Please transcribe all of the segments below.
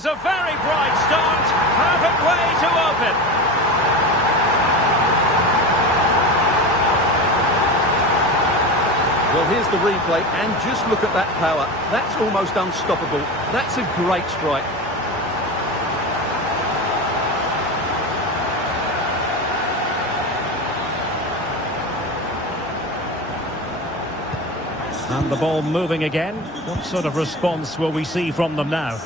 It's a very bright start, perfect way to open. Well, here's the replay, and just look at that power. That's almost unstoppable. That's a great strike. And the ball moving again. What sort of response will we see from them now?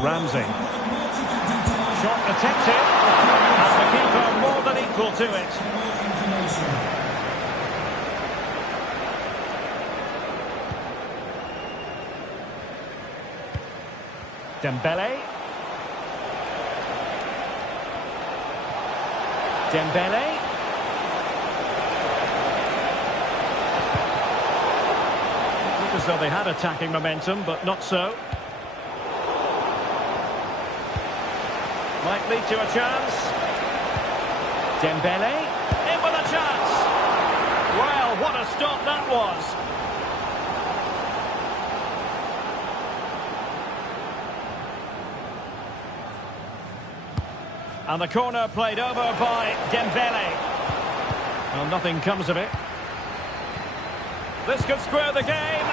Ramsey. Shot attempted. And the keeper more than equal to it. Dembele. Dembele. Looked as though they had attacking momentum, but not so. Might lead to a chance. Dembele. In with a chance. Well, what a stop that was. And the corner played over by Dembele. Well, nothing comes of it. This could square the game.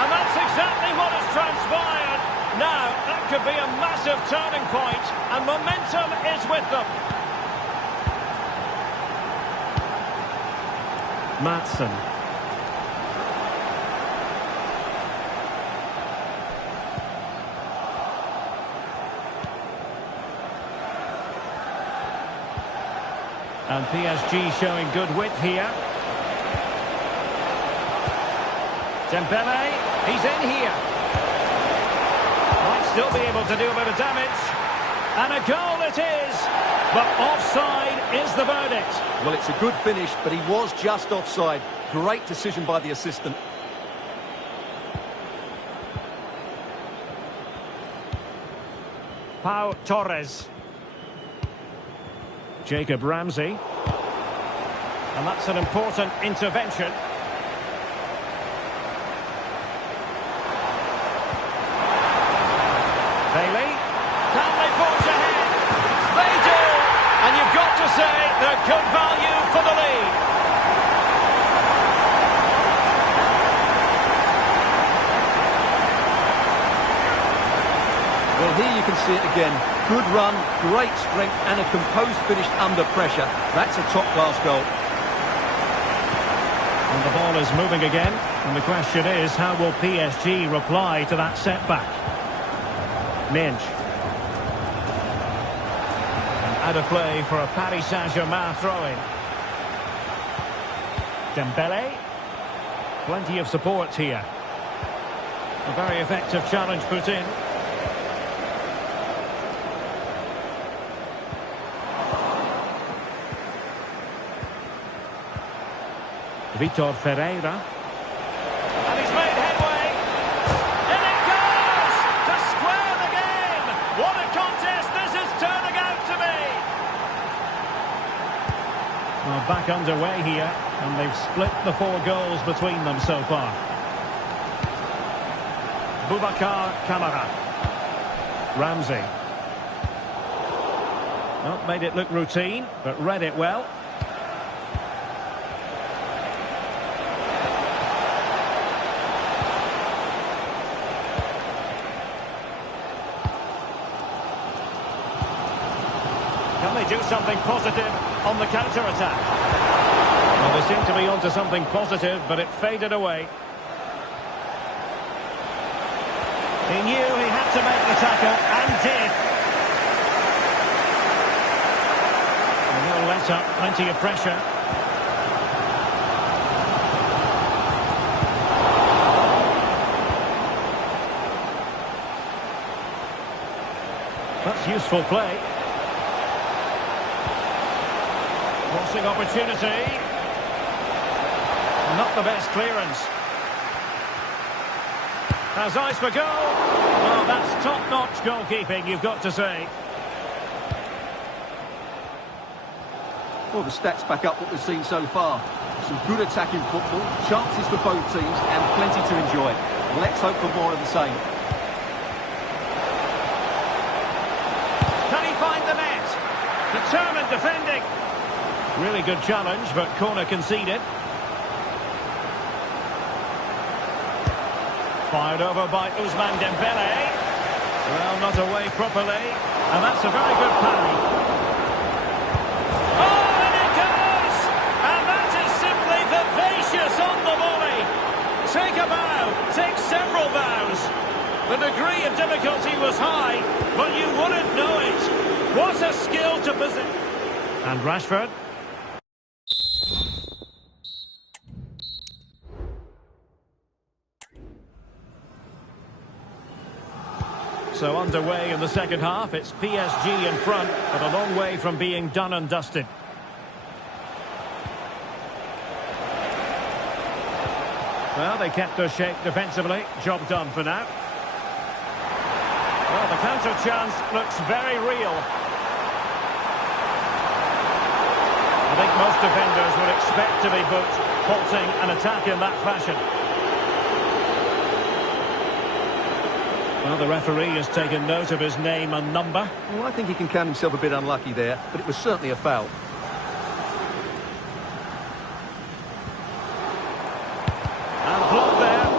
And that's exactly what has transpired. Now, that could be a massive turning point. And momentum is with them. Maatsen. And PSG showing good width here. Dembele, he's in here. Might still be able to do a bit of damage. And a goal it is. But offside is the verdict. Well, it's a good finish, but he was just offside. Great decision by the assistant. Pau Torres. Jacob Ramsey. And that's an important intervention. Bailey. Can they forge ahead? They do! And you've got to say they're good value for the lead. Well, here you can see it again. Good run, great strength, and a composed finish under pressure. That's a top-class goal. And the ball is moving again. And the question is, how will PSG reply to that setback? Minge. And out of play for a Paris Saint-Germain throw-in. Dembele. Plenty of support here. A very effective challenge put in. Vitor Ferreira. And he's made headway. In it goes! To square the game! What a contest this is turning out to be! Well, back underway here. And they've split the 4 goals between them so far. Boubacar Kamara. Ramsey. Well, made it look routine, but read it well. Can they do something positive on the counter-attack? Well, they seem to be onto something positive, but it faded away. He knew he had to make the tackle, and did. And he'll let up, plenty of pressure. That's useful play. Crossing opportunity. Not the best clearance. Has eyes for goal. Well, that's top-notch goalkeeping, you've got to say. Well, the stats back up what we've seen so far. Some good attacking football, chances for both teams, and plenty to enjoy. Let's hope for more of the same. Can he find the net? Determined defending. Really good challenge, but corner conceded. Fired over by Ousmane Dembele. Well, not away properly. And that's a very good parry. Oh, and it goes! And that is simply vivacious on the volley. Take a bow, take several bows. The degree of difficulty was high, but you wouldn't know it. What a skill to possess. And Rashford. So underway in the second half, it's PSG in front, but a long way from being done and dusted. Well, they kept their shape defensively. Job done for now. Well, the counter chance looks very real. I think most defenders would expect to be booked, halting an attack in that fashion. Well, the referee has taken note of his name and number. Well, I think he can count himself a bit unlucky there, but it was certainly a foul. And blocked there.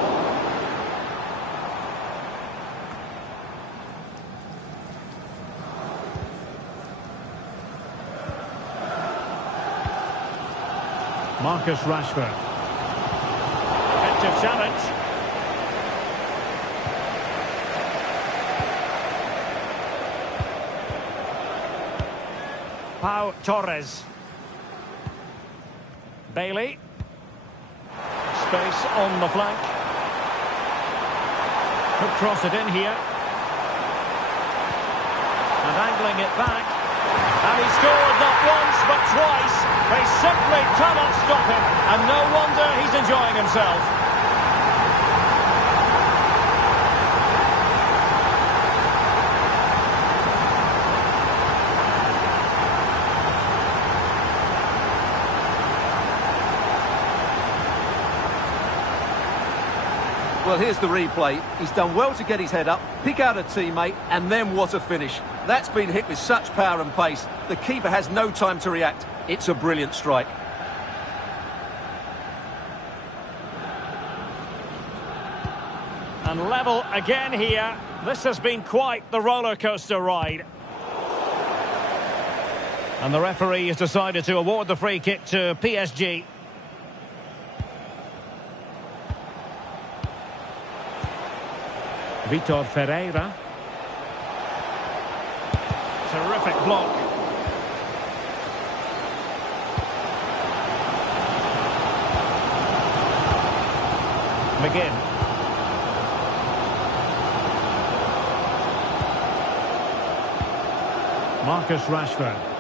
Marcus Rashford. Effective challenge. Pau Torres. Bailey. Space on the flank. Could cross it in here. And angling it back. And he scored not once but twice. They simply cannot stop him. And no wonder he's enjoying himself. Well, here's the replay. He's done well to get his head up, pick out a teammate, and then what a finish. That's been hit with such power and pace. The keeper has no time to react. It's a brilliant strike. And level again here. This has been quite the roller coaster ride. And the referee has decided to award the free kick to PSG. Vitor Ferreira. Terrific block. McGinn. Marcus Rashford.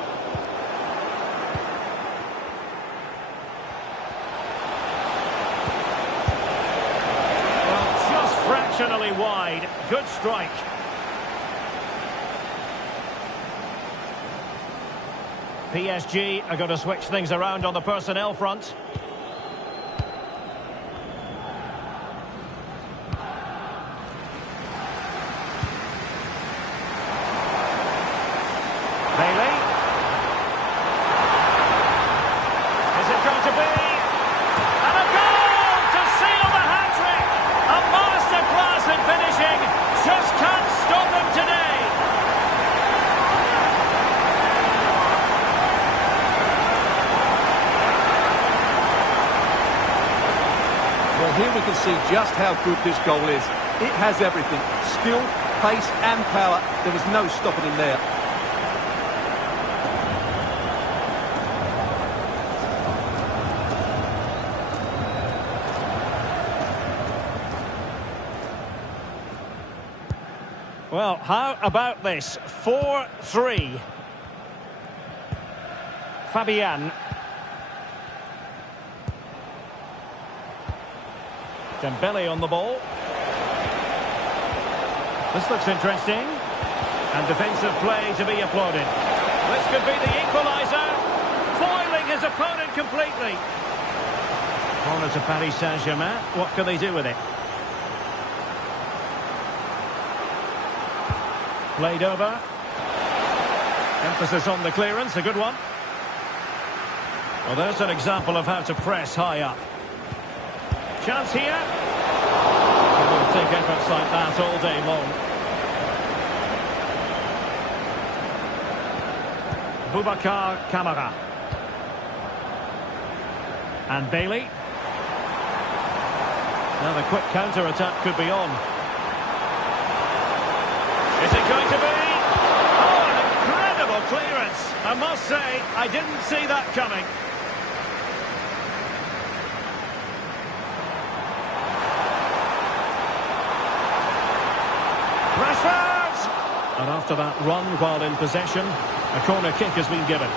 Fractionally wide. Good strike. PSG are going to switch things around on the personnel front. Bailey. Is it going to be? And a goal to seal the hat-trick! A masterclass in finishing. Just can't stop him today. Well, here we can see just how good this goal is. It has everything. Skill, pace and power. There was no stopping him there. Well, how about this? 4-3. Fabian. Dembele on the ball. This looks interesting. And defensive play to be applauded. This could be the equaliser. Foiling his opponent completely. Corner to Paris Saint-Germain. What can they do with it? Played over. Emphasis on the clearance. A good one. Well, there's an example of how to press high up. Chance here. We'll take efforts like that all day long. Boubacar Kamara. And Bailey. Now the quick counter-attack could be on. Is it going to be? Oh, an incredible clearance. I must say, I didn't see that coming. Rashford! And after that run while in possession, a corner kick has been given.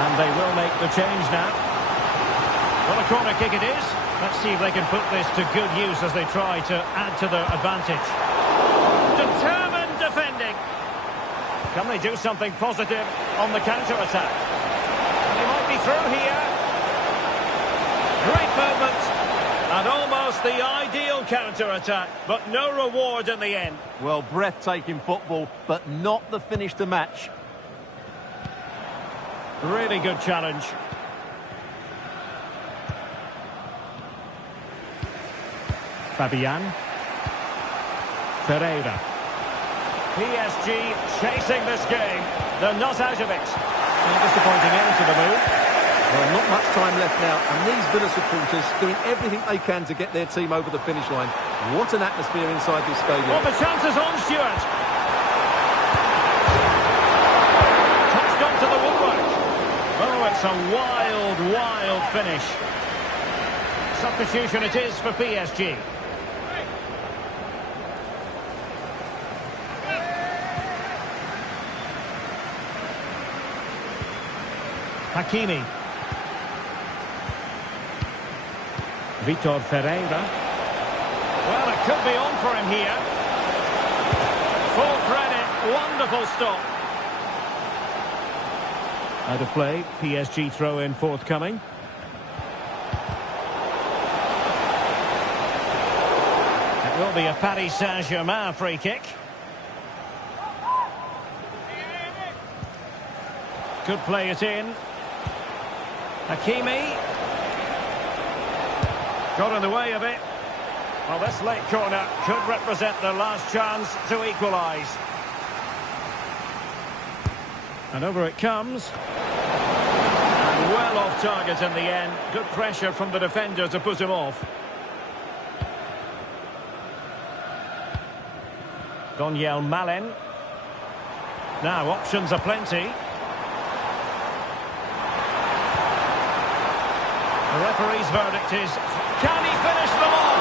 And they will make the change now. Well, a corner kick it is. Let's see if they can put this to good use as they try to add to their advantage. Determined defending. Can they do something positive on the counter-attack? They might be through here. Great movement. And almost the ideal counter-attack, but no reward in the end. Well, breathtaking football, but not the finish to match. Really good challenge. Fabian. Ferreira. PSG chasing this game. They're not out of it. A disappointing end to the move. Well, not much time left now, and these Villa supporters doing everything they can to get their team over the finish line. What an atmosphere inside this stadium. Well, the chance is on, Stuart. Touched onto the woodwork. Oh, it's a wild, wild finish. Substitution it is for PSG. Hakimi. Vitor Ferreira. Well, it could be on for him here. Full credit. Wonderful stop. Out of play. PSG throw-in forthcoming. It will be a Paris Saint-Germain free kick. Could play it in. Hakimi. Got in the way of it. Well, this late corner could represent their last chance to equalise. And over it comes. And well off target in the end. Good pressure from the defender to put him off. Daniel Malen. Now options are plenty. The referee's verdict is, can he finish them off?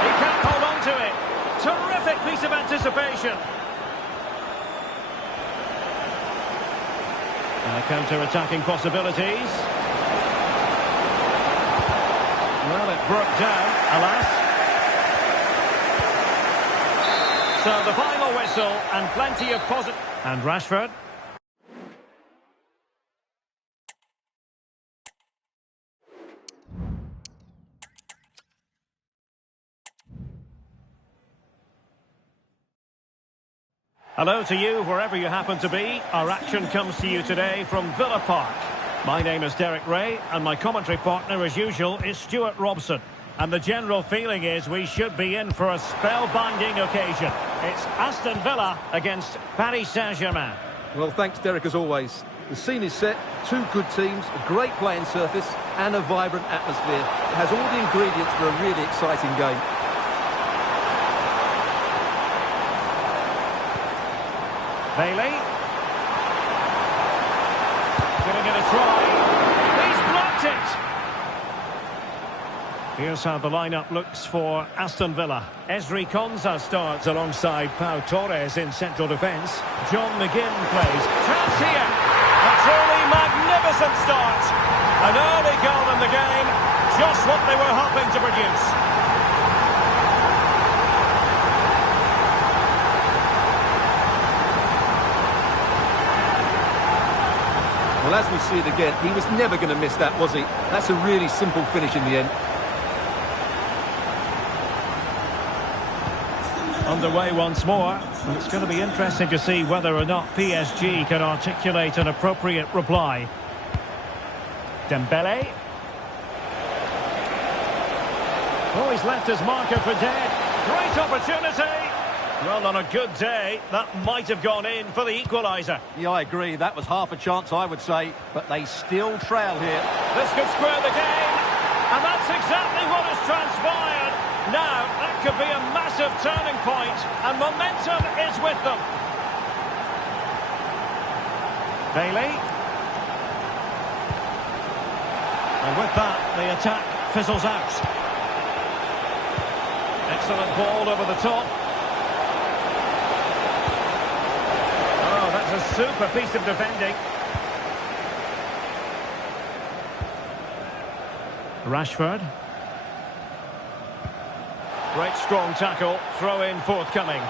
He can't hold on to it. Terrific piece of anticipation. Counter-attacking possibilities. Well, it broke down, alas. So the final whistle and plenty of positive. And Rashford. Hello to you, wherever you happen to be. Our action comes to you today from Villa Park. My name is Derek Ray, and my commentary partner, as usual, is Stuart Robson. And the general feeling is we should be in for a spellbinding occasion. It's Aston Villa against Paris Saint-Germain. Well, thanks, Derek, as always. The scene is set, two good teams, a great playing surface and a vibrant atmosphere. It has all the ingredients for a really exciting game. Bailey. Giving it a try. He's blocked it! Here's how the lineup looks for Aston Villa. Esri Konsa starts alongside Pau Torres in central defence. John McGinn plays. Chance here! A truly magnificent start. An early goal in the game. Just what they were hoping to produce. Well, as we see it again, he was never going to miss that, was he? That's a really simple finish in the end. Underway once more, and it's going to be interesting to see whether or not PSG can articulate an appropriate reply. Dembele. Oh, he's left his marker for dead. Great opportunity. Well, on a good day, that might have gone in for the equaliser. Yeah, I agree. That was half a chance, I would say. But they still trail here. This could square the game. And that's exactly what has transpired. Now, that could be a massive turning point, and momentum is with them. Bailey. And with that, the attack fizzles out. Excellent ball over the top. Oh, that's a super piece of defending. Rashford. Great strong tackle, throw in forthcoming.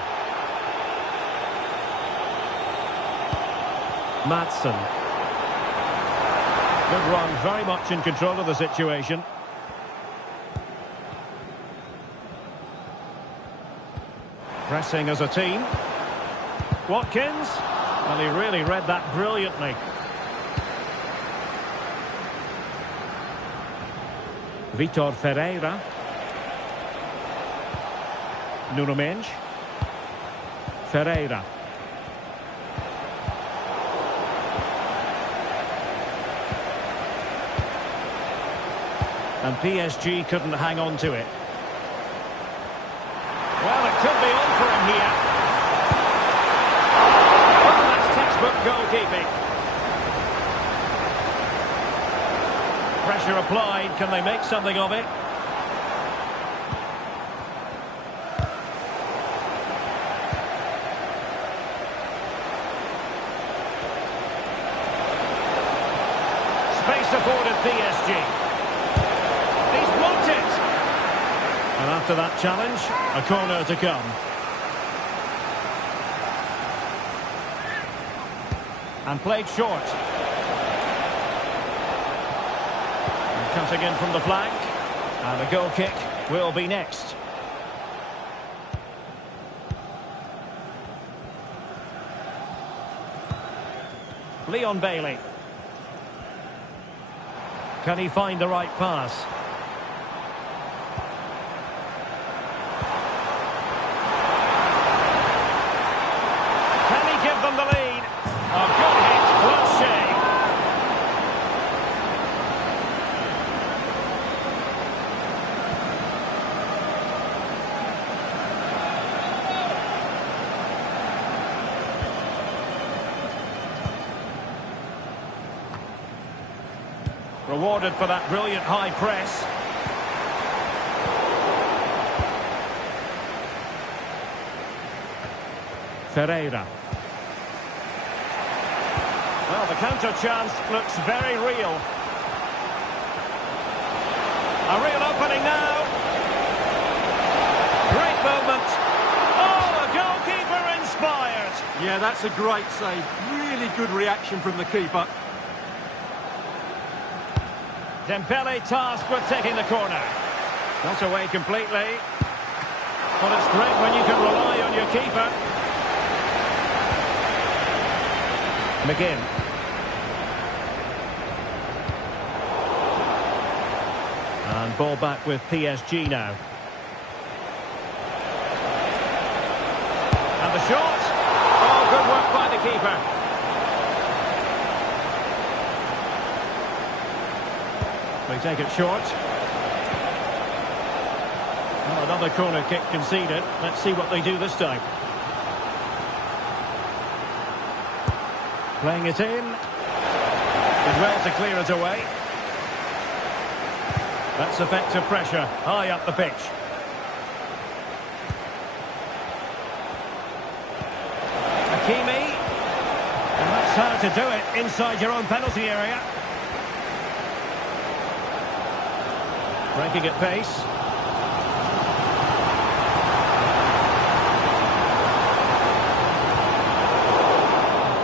Maatsen. Good run, very much in control of the situation. Pressing as a team. Watkins. Well, he really read that brilliantly. Vitor Ferreira. Nuno Mendes. Ferreira. And PSG couldn't hang on to it. Well, it could be on for him here. Oh, that's textbook goalkeeping. Pressure applied. Can they make something of it? Space afforded PSG. He's blocked it. And after that challenge, a corner to come. And played short. And cutting in from the flank. And a goal kick will be next. Leon Bailey. Can he find the right pass? Can he give them the lead? A good hit, close shave. Rewarded for that brilliant high press. Ferreira. Well, the counter chance looks very real. A real opening now. Great movement. Oh, a goalkeeper inspired. Yeah, that's a great save. Really good reaction from the keeper. Dembele tasked with taking the corner. Not away completely. Well, it's great when you can rely on your keeper. McGinn. And ball back with PSG now. And the shot. Oh, good work by the keeper. They take it short. Well, another corner kick conceded. Let's see what they do this time. Playing it in. Did well to clear it away. That's effective pressure, high up the pitch. Hakimi. And that's how to do it inside your own penalty area. Breaking at pace.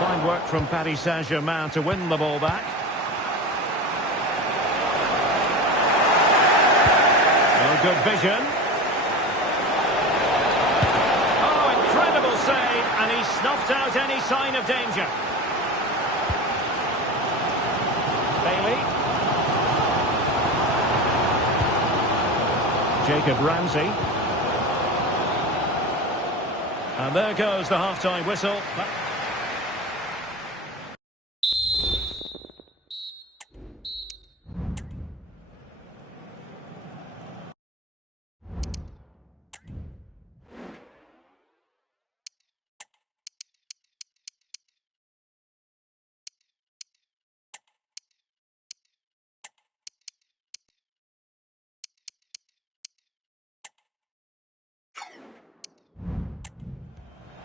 Fine work from Paris Saint-Germain to win the ball back. Good vision. Oh, incredible save, and he snuffed out any sign of danger. Bailey. Jacob Ramsey. And there goes the half-time whistle.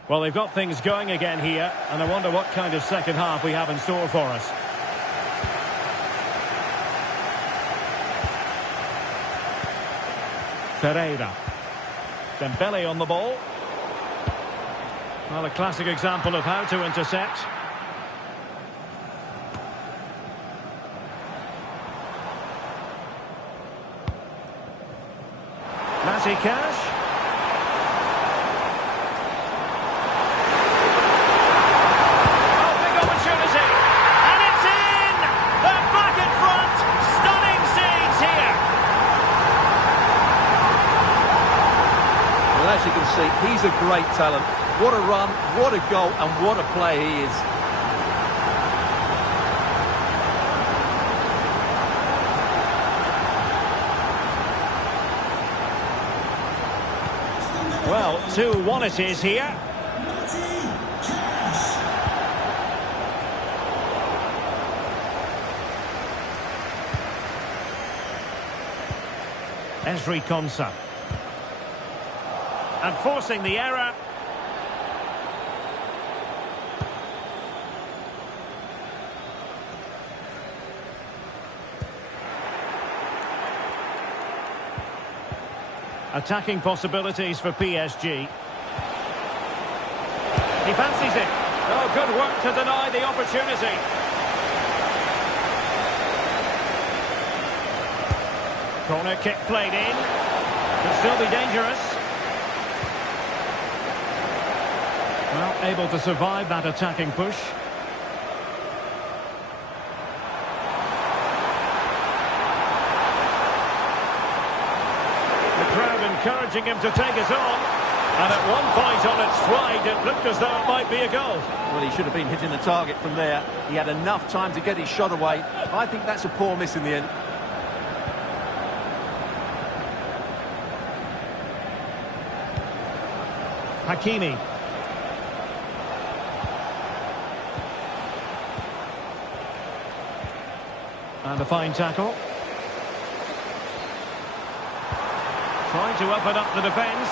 Well, they've got things going again here, and I wonder what kind of second half we have in store for us. Ferreira. Dembele on the ball. Well, a classic example of how to intercept. Maatsen. As you can see, he's a great talent. What a run, what a goal, and what a player he is. Well, 2-1 it is here. Esri Konsa. And forcing the error. Attacking possibilities for PSG. He fancies it. Oh, good work to deny the opportunity. Corner kick played in. Could still be dangerous. Well, able to survive that attacking push. The crowd encouraging him to take it on. And at one point on its stride, it looked as though it might be a goal. Well, he should have been hitting the target from there. He had enough time to get his shot away. I think that's a poor miss in the end. Hakimi. And a fine tackle. Trying to open up the defence.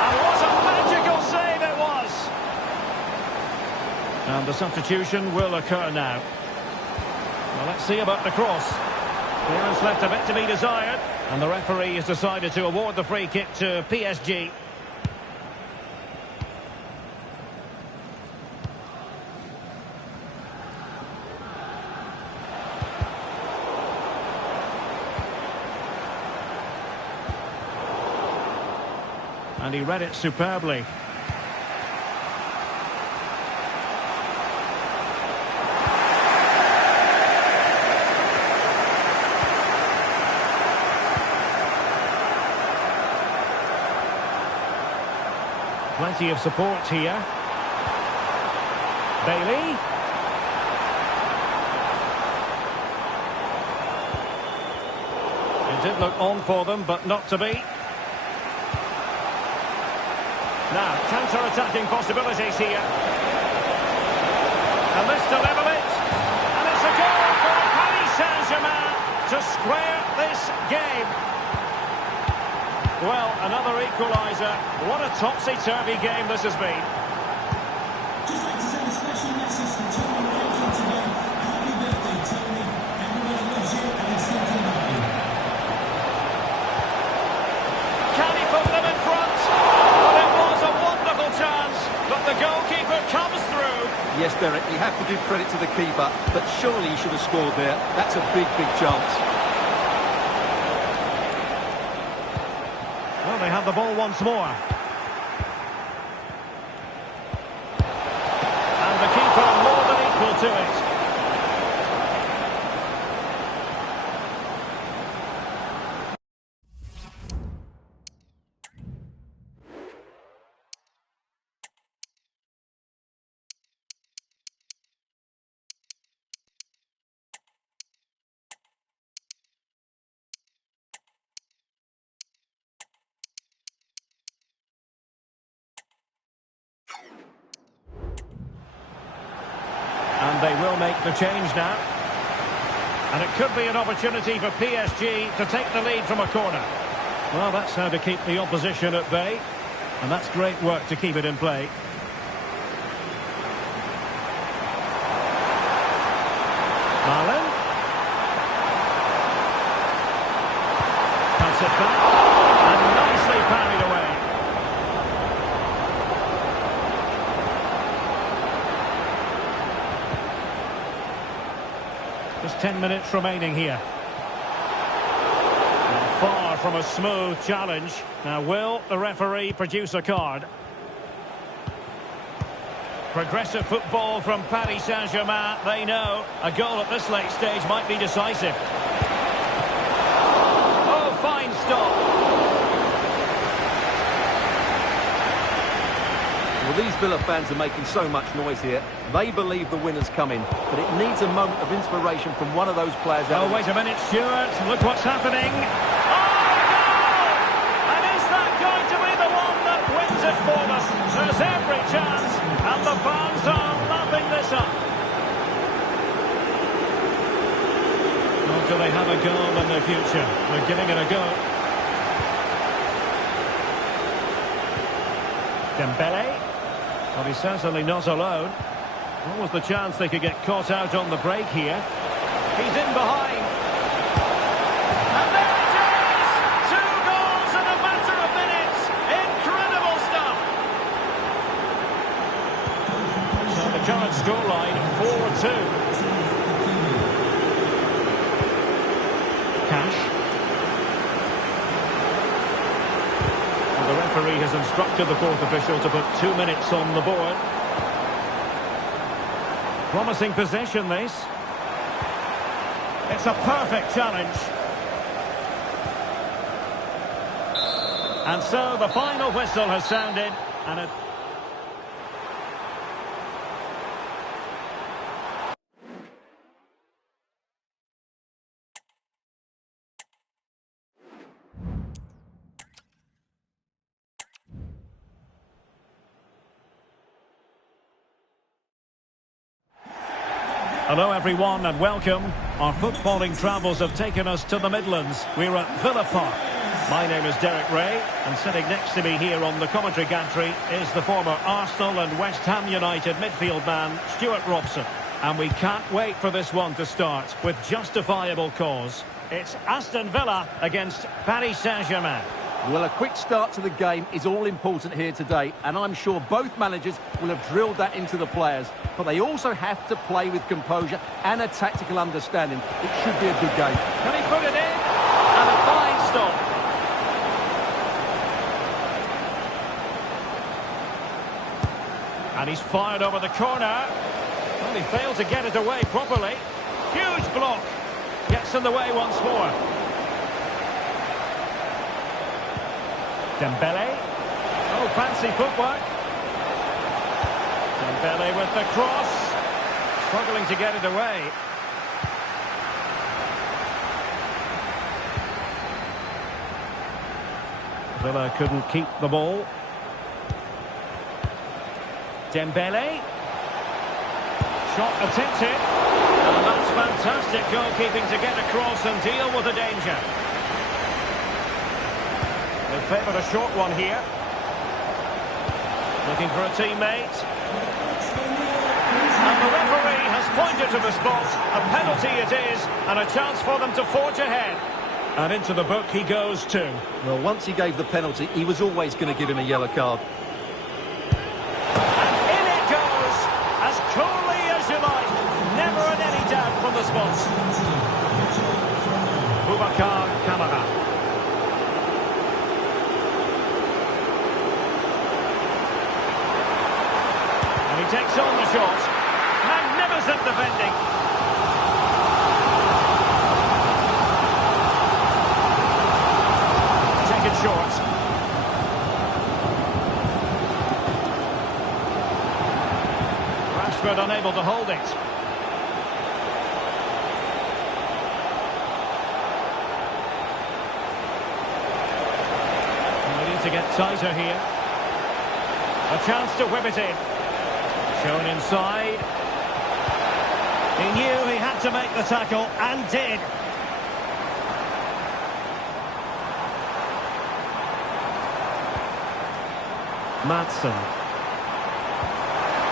And what a magical save it was! And the substitution will occur now. Well, let's see about the cross. Clearance left a bit to be desired. And the referee has decided to award the free kick to PSG. And he read it superbly. Plenty of support here. Bailey. It did look on for them, but not to be. Now, counter-attacking possibilities here. And this to level it. And it's a goal for Paris Saint-Germain to square this game. Well, another equaliser. What a topsy-turvy game this has been. Just like to send a special message to Tony Rankin today. Happy birthday, Tony. Everybody loves you and is thinking about you. Can he put them in front? Well, it was a wonderful chance, but the goalkeeper comes through. Yes, Derek, you have to give credit to the keeper, but surely he should have scored there. That's a big, big chance. Well, they have the ball once more. And the keeper more than equal to it. And they will make the change now. And it could be an opportunity for PSG to take the lead from a corner. Well, that's how to keep the opposition at bay. And that's great work to keep it in play. Marlin. Pass it back. And nicely parried away. Just 10 minutes remaining here. And far from a smooth challenge. Now, will the referee produce a card? Progressive football from Paris Saint-Germain. They know a goal at this late stage might be decisive. Oh, fine stop. Well, these Villa fans are making so much noise here. They believe the winner's coming, but it needs a moment of inspiration from one of those players. Oh, wait a minute, Stuart. Look what's happening. Oh, goal! And is that going to be the one that wins it for them? There's every chance, and the fans are lapping this up. Well, do they have a goal in their future? They're giving it a go. Dembele. Well, he's certainly not alone. What was the chance they could get caught out on the break here? He's in behind. And there it is! 2 goals in a matter of minutes. Incredible stuff. So the current scoreline, 4-2. Cash. The referee has instructed the fourth official to put 2 minutes on the board. Promising possession, this. It's a perfect challenge. And so the final whistle has sounded, and it... Hello everyone and welcome. Our footballing travels have taken us to the Midlands. We're at Villa Park. My name is Derek Ray, and sitting next to me here on the commentary gantry is the former Arsenal and West Ham United midfield man, Stuart Robson. And we can't wait for this one to start with justifiable cause. It's Aston Villa against Paris Saint-Germain. Well, a quick start to the game is all important here today, and I'm sure both managers will have drilled that into the players. But they also have to play with composure and a tactical understanding. It should be a good game. Can he put it in? And a fine stop. And he's fired over the corner. Well, he failed to get it away properly. Huge block. Gets in the way once more. Dembele. Oh, fancy footwork. Dembele with the cross. Struggling to get it away. Villa couldn't keep the ball. Dembele. Shot attempted. And that's fantastic goalkeeping to get across and deal with the danger. They favoured a short one here. Looking for a teammate. And the referee has pointed to the spot. A penalty it is, and a chance for them to forge ahead. And into the book he goes too. Well, once he gave the penalty, he was always going to give him a yellow card. And in it goes, as coolly as you like. Never in any doubt from the spot. Boubacar Kamara. And he takes on the shot. Magnificent defending. Taken short. Rashford unable to hold it. We need to get tighter here. A chance to whip it in. Shown inside. He knew he had to make the tackle, and did. Maatsen.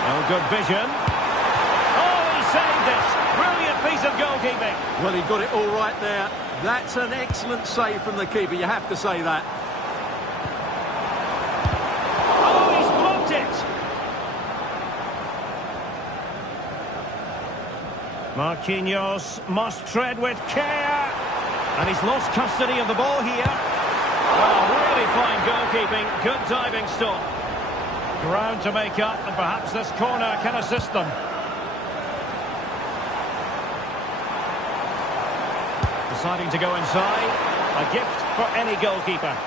Oh, good vision. Oh, he saved it. Brilliant piece of goalkeeping. Well, he got it all right there. That's an excellent save from the keeper, you have to say that. Oh, he's blocked it. Martinez must tread with care. And he's lost custody of the ball here. Oh, really fine goalkeeping. Good diving stop. Ground to make up, and perhaps this corner can assist them. Deciding to go inside. A gift for any goalkeeper.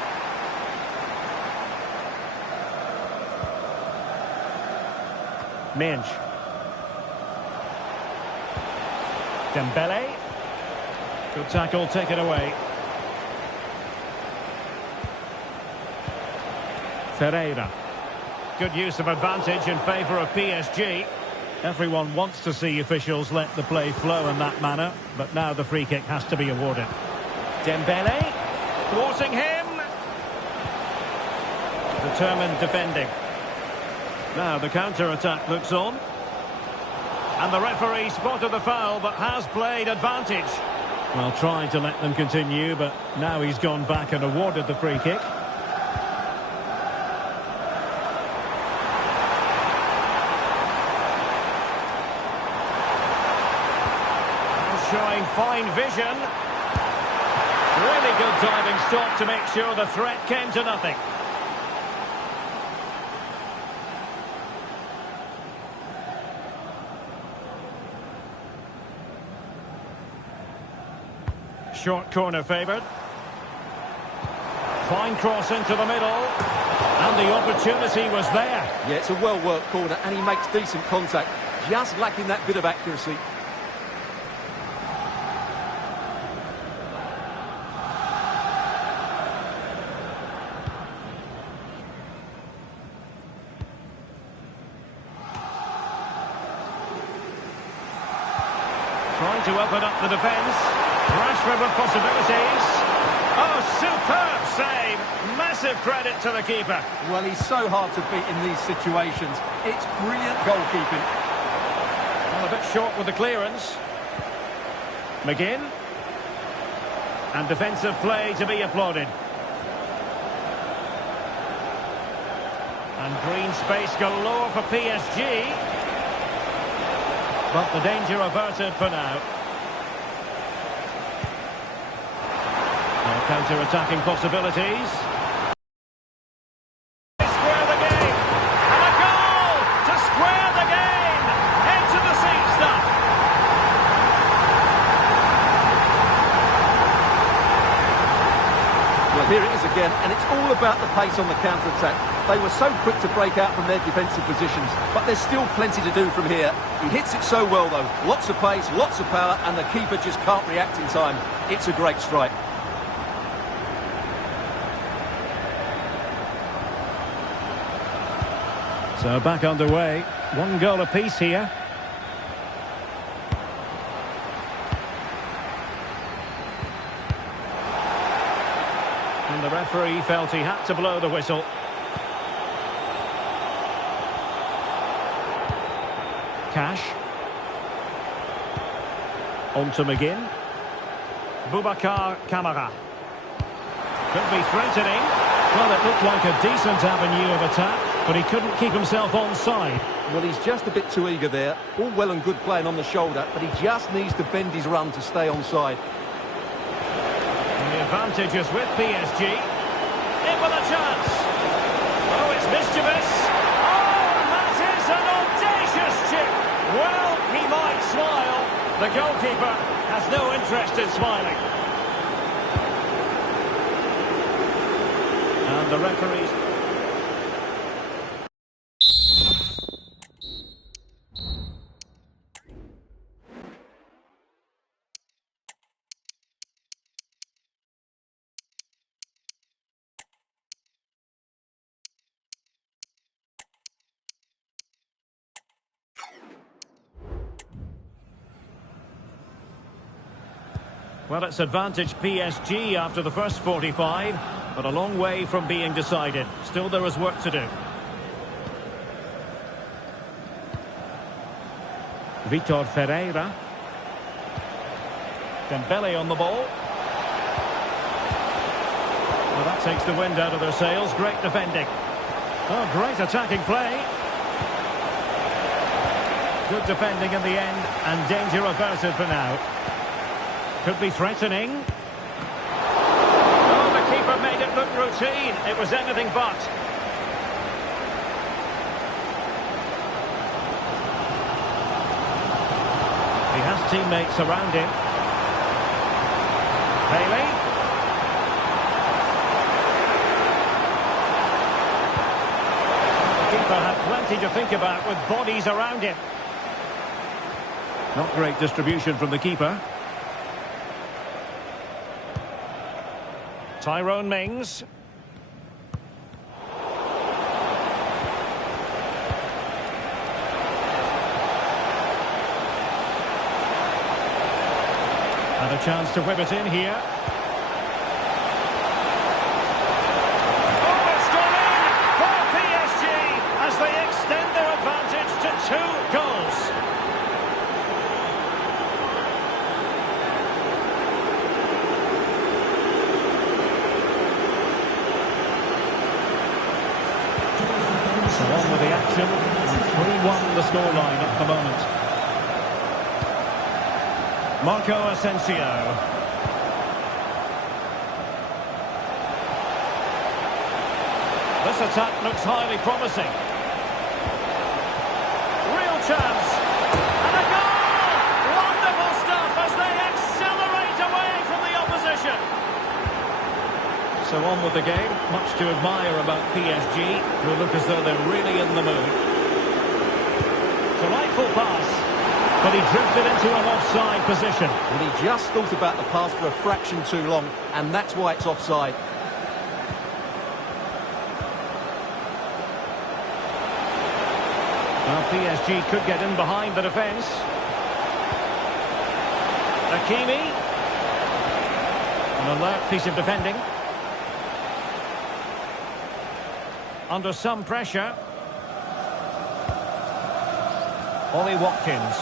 Minge. Dembele. Good tackle, taken away. Ferreira. Good use of advantage in favour of PSG. Everyone wants to see officials let the play flow in that manner, but now the free kick has to be awarded. Dembele. Thwarting him. Determined defending. Now the counter-attack looks on. And the referee spotted the foul, but has played advantage. Well, trying to let them continue, but now he's gone back and awarded the free kick. Showing fine vision. Really good diving stop to make sure the threat came to nothing. Short corner favoured. Fine cross into the middle. And the opportunity was there. Yeah, it's a well-worked corner, and he makes decent contact. Just lacking that bit of accuracy. Trying to open up the defence. Rashford with possibilities. Oh, superb save. Massive credit to the keeper. Well, he's so hard to beat in these situations. It's brilliant goalkeeping. Well, a bit short with the clearance. McGinn. And defensive play to be applauded. And green space galore for PSG. But the danger averted for now. Counter-attacking possibilities. Square the game. And a goal to square the game. Into the seat stuff. Well, here it is again, and it's all about the pace on the counter-attack. They were so quick to break out from their defensive positions, but there's still plenty to do from here. He hits it so well, though. Lots of pace, lots of power, and the keeper just can't react in time. It's a great strike. So back underway. 1 goal apiece here. And the referee felt he had to blow the whistle. Cash. On to McGinn. Boubacar Kamara. Could be threatening. Well, it looked like a decent avenue of attack, but he couldn't keep himself onside. Well, he's just a bit too eager there. All well and good playing on the shoulder, but he just needs to bend his run to stay onside. And the advantage is with PSG. In with a chance. Oh, it's mischievous. Oh, and that is an audacious chip. Well, he might smile. The goalkeeper has no interest in smiling. And the referees... Well, it's advantage PSG after the first 45, but a long way from being decided. Still, there is work to do. Vitor Ferreira. Dembele on the ball. Well, that takes the wind out of their sails. Great defending. Oh, great attacking play. Good defending in the end, and danger averted for now. Could be threatening. Oh, the keeper made it look routine. It was anything but. He has teammates around him. Bailey. The keeper had plenty to think about with bodies around him. Not great distribution from the keeper. Tyrone Mings. And a chance to whip it in here. Oh, it's gone in for PSG as they extend their advantage to 2 goals. On with the action, 3-1 the scoreline at the moment. Marco Asensio. This attack looks highly promising. Real chance. And a goal! Wonderful stuff as they accelerate away from the opposition. So on with the game. Much to admire about PSG, who look as though they're really in the mood. Delightful pass, but he drifted into an offside position. And he just thought about the pass for a fraction too long, and that's why it's offside. Well, PSG could get in behind the defence. Hakimi. An alert piece of defending. Under some pressure. Ollie Watkins.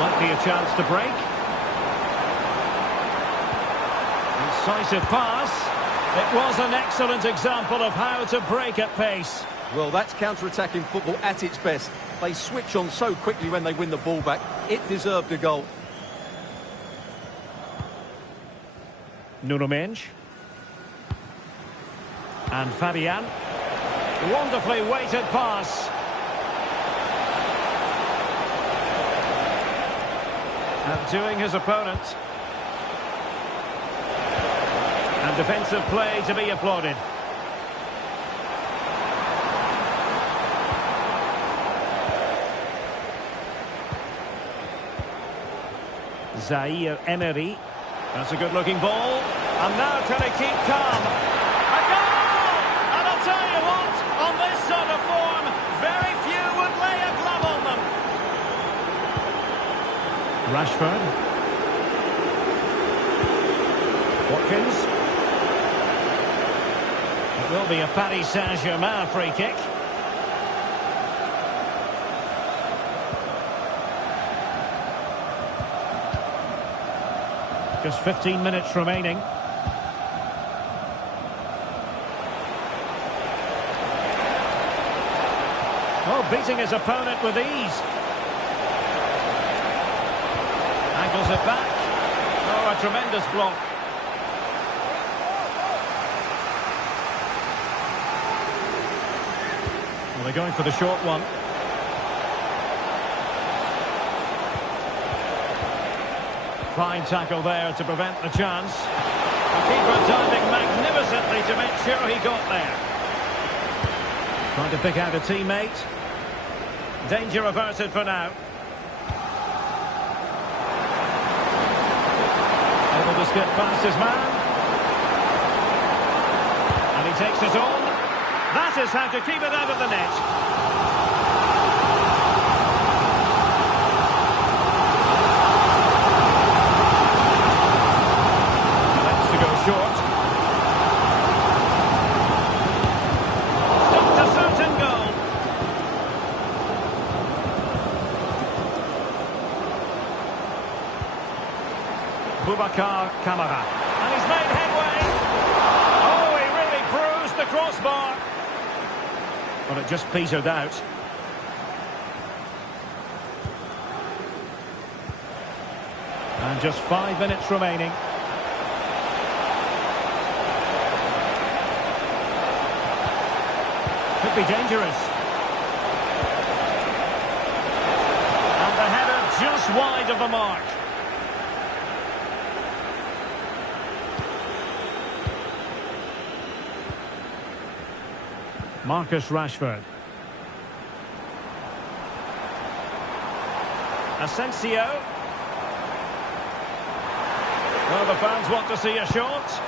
Might be a chance to break. Incisive pass. It was an excellent example of how to break at pace. Well, that's counter-attacking football at its best. They switch on so quickly when they win the ball back. It deserved a goal. Nuno Mendes. And Fabian. Wonderfully weighted pass. Outdoing his opponent. And defensive play to be applauded. Zaire Emery. That's a good-looking ball. And now can he keep calm? A goal! And a tell you what, on this sort of form, very few would lay a glove on them. Rashford. Watkins. It will be a Paris Saint-Germain free kick. Just 15 minutes remaining. Oh, beating his opponent with ease. Angles it back. Oh, a tremendous block. Well, they're going for the short one. Fine tackle there to prevent the chance. The keeper diving magnificently to make sure he got there. Trying to pick out a teammate. Danger averted for now. Able to skip past his man. And he takes it on. That is how to keep it out of the net. Short. Stopped a certain goal. Boubacar Kamara. And he's made headway. Oh, he really bruised the crossbar. But it just petered out. And just 5 minutes remaining. Could be dangerous. And the header just wide of the mark. Marcus Rashford. Asensio. Well, the fans want to see a shot.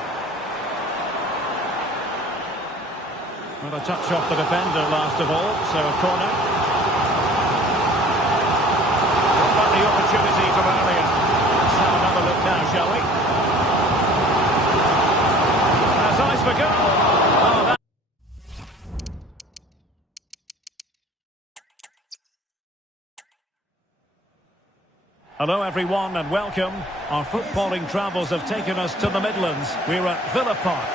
Well, a touch off the defender last of all, so a corner. What about the opportunity from earlier? Let's have another look now, shall we? That's eyes for goal. Oh, that... Hello everyone and welcome. Our footballing travels have taken us to the Midlands. We're at Villa Park.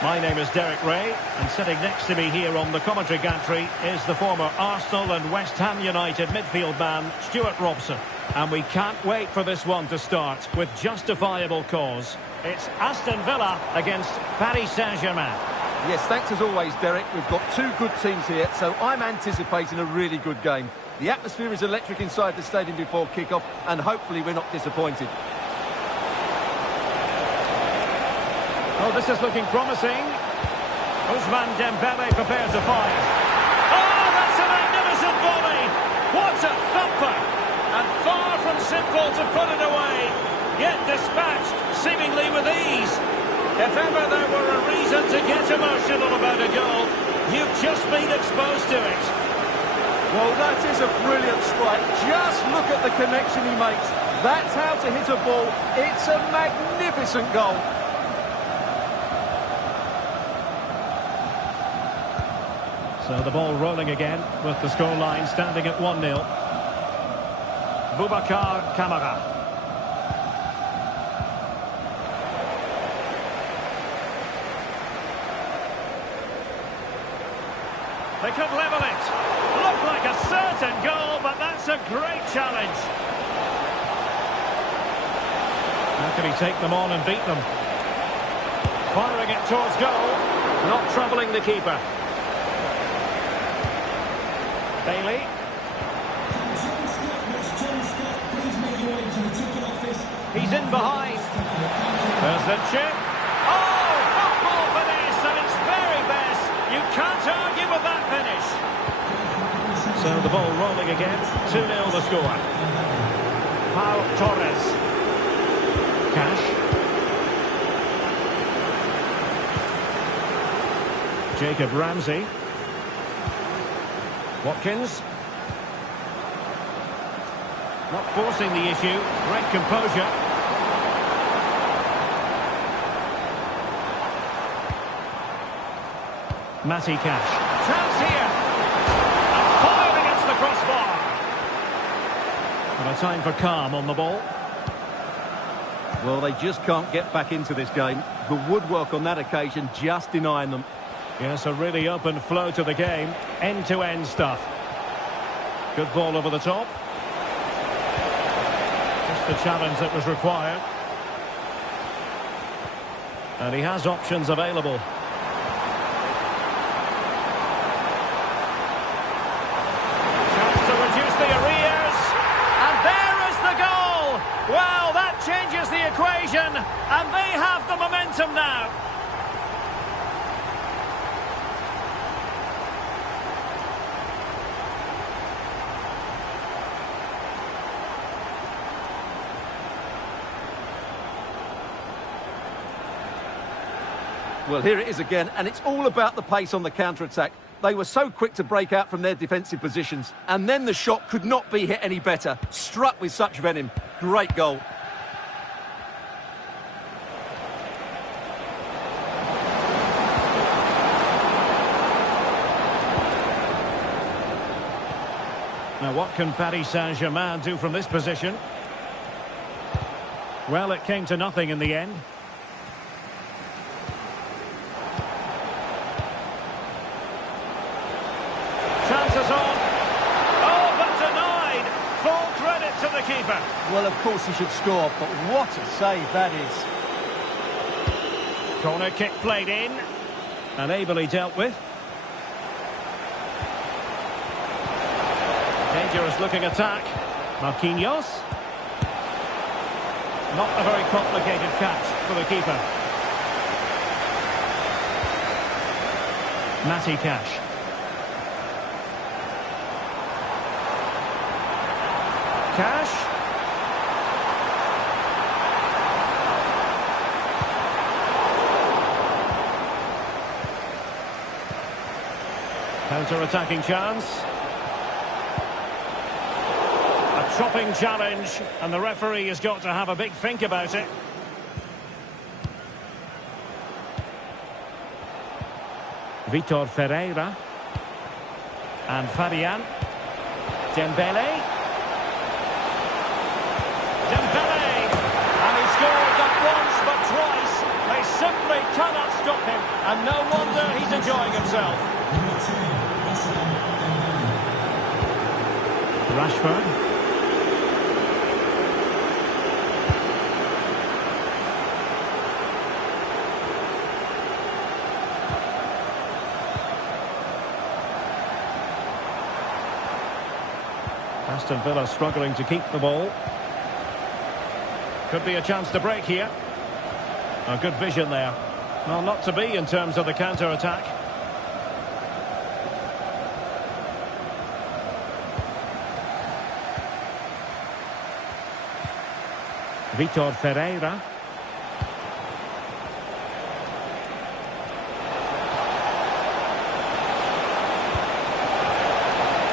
My name is Derek Ray, and sitting next to me here on the commentary gantry is the former Arsenal and West Ham United midfield man, Stuart Robson. And we can't wait for this one to start with justifiable cause. It's Aston Villa against Paris Saint-Germain. Yes, thanks as always, Derek. We've got two good teams here, so I'm anticipating a really good game. The atmosphere is electric inside the stadium before kick-off, and hopefully we're not disappointed. Oh, this is looking promising. Ousmane Dembele prepared to fire. Oh, that's a magnificent volley! What a thumper! And far from simple to put it away, yet dispatched seemingly with ease. If ever there were a reason to get emotional about a goal, you've just been exposed to it. Well, that is a brilliant strike. Just look at the connection he makes. That's how to hit a ball. It's a magnificent goal. So the ball rolling again with the scoreline standing at 1-0. Boubacar Kamara. They could level it. Looked like a certain goal, but that's a great challenge. How can he take them on and beat them? Firing it towards goal, not troubling the keeper. Bailey. He's in behind. There's the chip. Oh, football finish, and it's very best. You can't argue with that finish. So the ball rolling again. 2-0 the score. Pau Torres. Cash. Jacob Ramsey. Watkins. Not forcing the issue. Great composure. Cash. Chance here. And fired against the crossbar. And a time for calm on the ball. Well, they just can't get back into this game. The woodwork on that occasion just denying them. Yes, a really open flow to the game. End-to-end stuff. Good ball over the top. Just the challenge that was required. And he has options available. Chance to reduce the arrears. And there is the goal. Well, that changes the equation. And they have the momentum now. Well, here it is again, and it's all about the pace on the counter-attack. They were so quick to break out from their defensive positions, and then the shot could not be hit any better. Struck with such venom. Great goal. Now, what can Paris Saint-Germain do from this position? Well, it came to nothing in the end. Chances on. Oh, but denied. Full credit to the keeper. Well, of course he should score, but what a save that is. Corner kick played in. And ably dealt with. Dangerous looking attack. Martinez. Not a very complicated catch for the keeper. Cash. Cash. Counter-attacking chance. A chopping challenge, and the referee has got to have a big think about it. Vitor Ferreira. And Fabian. Dembele. And he scored not once but twice. They simply cannot stop him, and no wonder he's enjoying himself. Rashford. Aston Villa struggling to keep the ball. Could be a chance to break here. A good vision there. Well, not to be in terms of the counter-attack. Vitor Ferreira.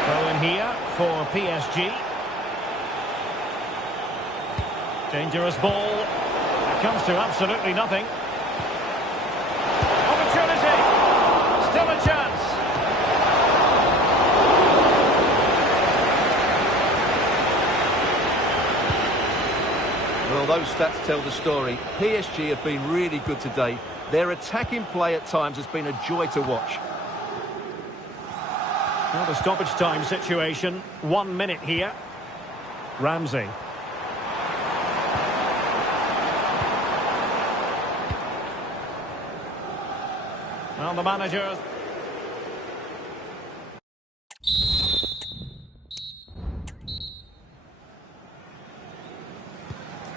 Throw in here for PSG. Dangerous ball. It comes to absolutely nothing. Opportunity. Still a chance. Well, those stats tell the story. PSG have been really good today. Their attacking play at times has been a joy to watch. Well, the stoppage time situation. 1 minute here. Ramsey. Well, the manager...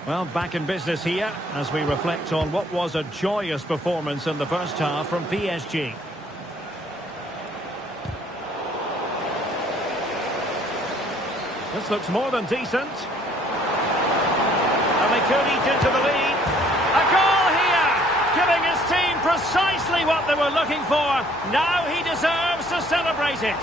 Well, back in business here as we reflect on what was a joyous performance in the first half from PSG. This looks more than decent. And they could eat into the lead. A goal here! giving his team precisely what they were looking for. Now he deserves to celebrate it.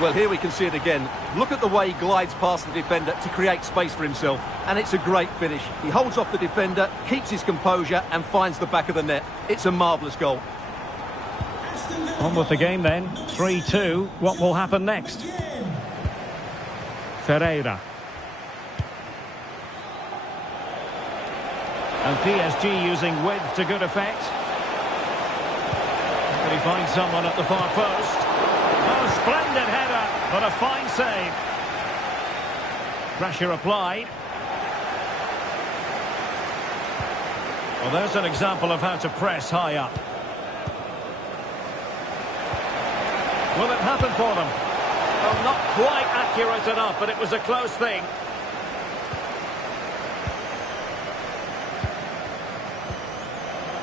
Well, here we can see it again. Look at the way he glides past the defender to create space for himself. And it's a great finish. He holds off the defender, keeps his composure and finds the back of the net. It's a marvellous goal. On with the game then. 3-2. What will happen next? Ferreira. And PSG using width to good effect. Can he find someone at the far post? Oh, splendid header, but a fine save. Pressure applied. Well, there's an example of how to press high up. Will it happen for them? Well, not quite accurate enough, but it was a close thing.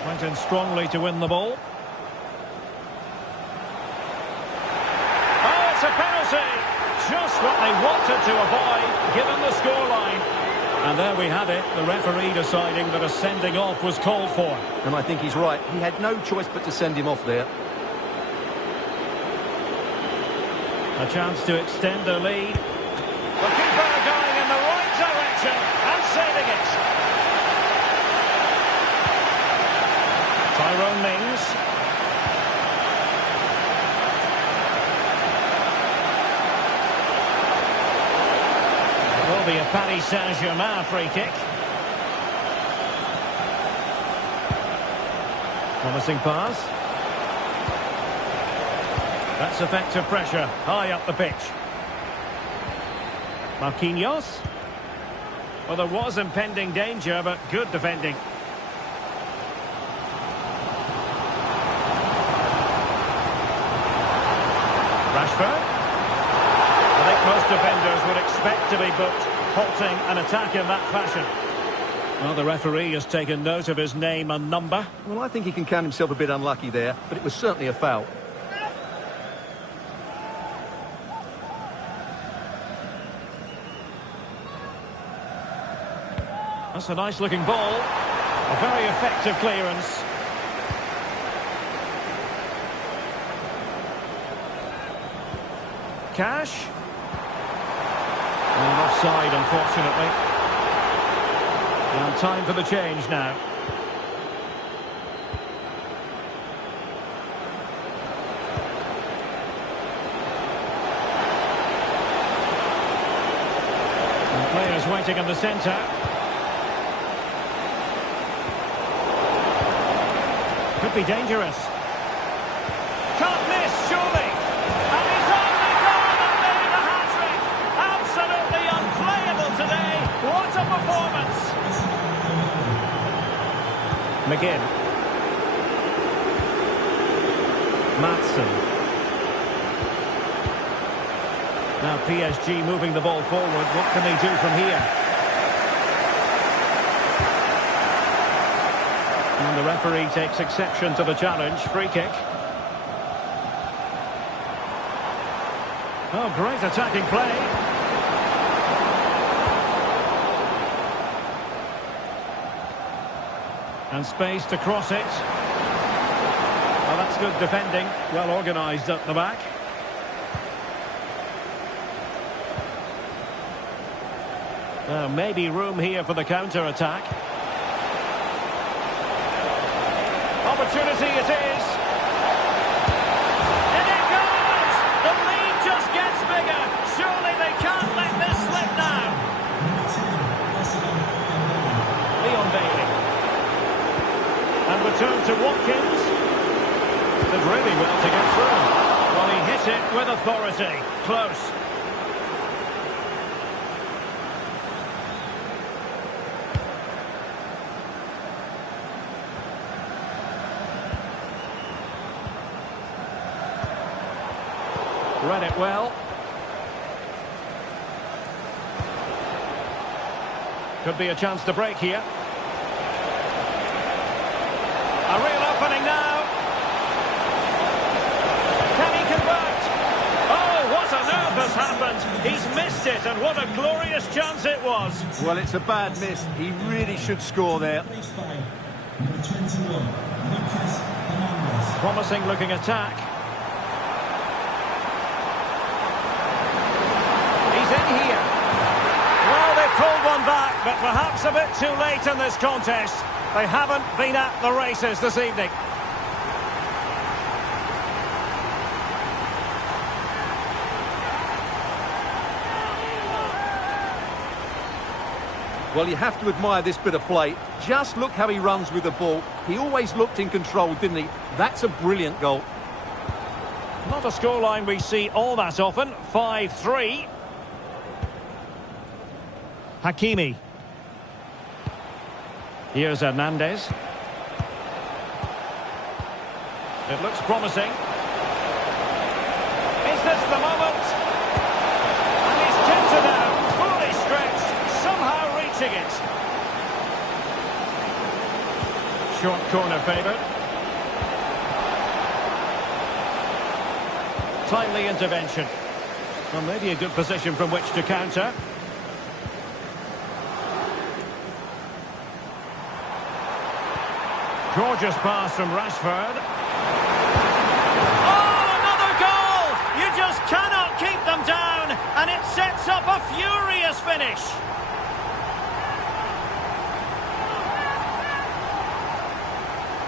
Went in strongly to win the ball. Oh, it's a penalty! Just what they wanted to avoid, given the scoreline. And there we have it, the referee deciding that a sending off was called for. And I think he's right. He had no choice but to send him off there. A chance to extend their lead. The keeper going in the right direction and saving it. Tyrone Mings. It will be a Paris Saint-Germain free kick. Promising pass. That's effective pressure, high up the pitch. Martinez. Well, there was impending danger, but good defending. Rashford. I think most defenders would expect to be booked, halting an attack in that fashion. Well, the referee has taken note of his name and number. Well, I think he can count himself a bit unlucky there, but it was certainly a foul. That's a nice-looking ball. A very effective clearance. Cash. And offside, unfortunately. And time for the change now. And players waiting in the centre. Could be dangerous. Can't miss, surely. And he's only gone and made a hat-trick. Absolutely unplayable today. What a performance. McGinn. Maatsen. Now PSG moving the ball forward. What can they do from here? And the referee takes exception to the challenge. Free kick. Oh, great attacking play. And space to cross it. Well, that's good defending. Well organised at the back. Maybe room here for the counter-attack. Opportunity it is. And it goes! The lead just gets bigger. Surely they can't let this slip now. Leon Bailey. And return to Watkins. Did really well to get through. Well, he hit it with authority. Close. Read it well. Could be a chance to break here. A real opening now. Can he convert? Oh, what a nervous half happened. He's missed it, and what a glorious chance it was. Well, it's a bad miss. He really should score there. Number 21, Lucas Hernandez. Promising looking attack. He's in here. Well, they've called one back, but perhaps a bit too late in this contest. They haven't been at the races this evening. Well, you have to admire this bit of play. Just look how he runs with the ball. He always looked in control, didn't he? That's a brilliant goal. Not a scoreline we see all that often. 5-3. Hakimi. Here's Hernandez. It looks promising. Is this the moment? And he's tipped it out, fully stretched, somehow reaching it. Short corner favoured. Timely intervention. Well, maybe a good position from which to counter. Gorgeous pass from Rashford. Oh, another goal! You just cannot keep them down, and it sets up a furious finish.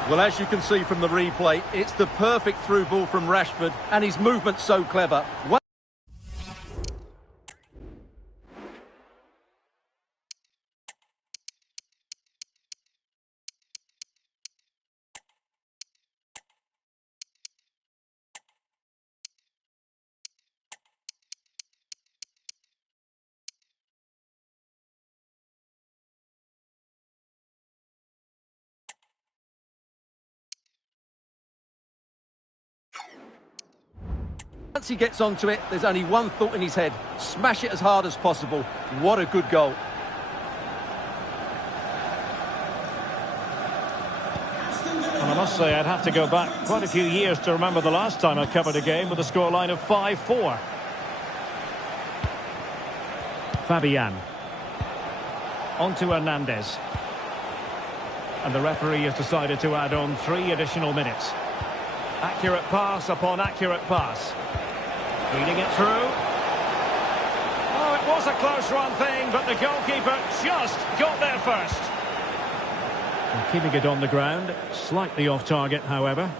Well, as you can see from the replay, it's the perfect through ball from Rashford, and his movement's so clever. Once he gets onto it, there's only one thought in his head. Smash it as hard as possible. What a good goal. And I must say, I'd have to go back quite a few years to remember the last time I covered a game with a scoreline of 5-4. Fabian. On to Hernandez. And the referee has decided to add on 3 additional minutes. Accurate pass upon accurate pass. Feeding it through. Oh, it was a close run thing, but the goalkeeper just got there first. And keeping it on the ground, slightly off target, however.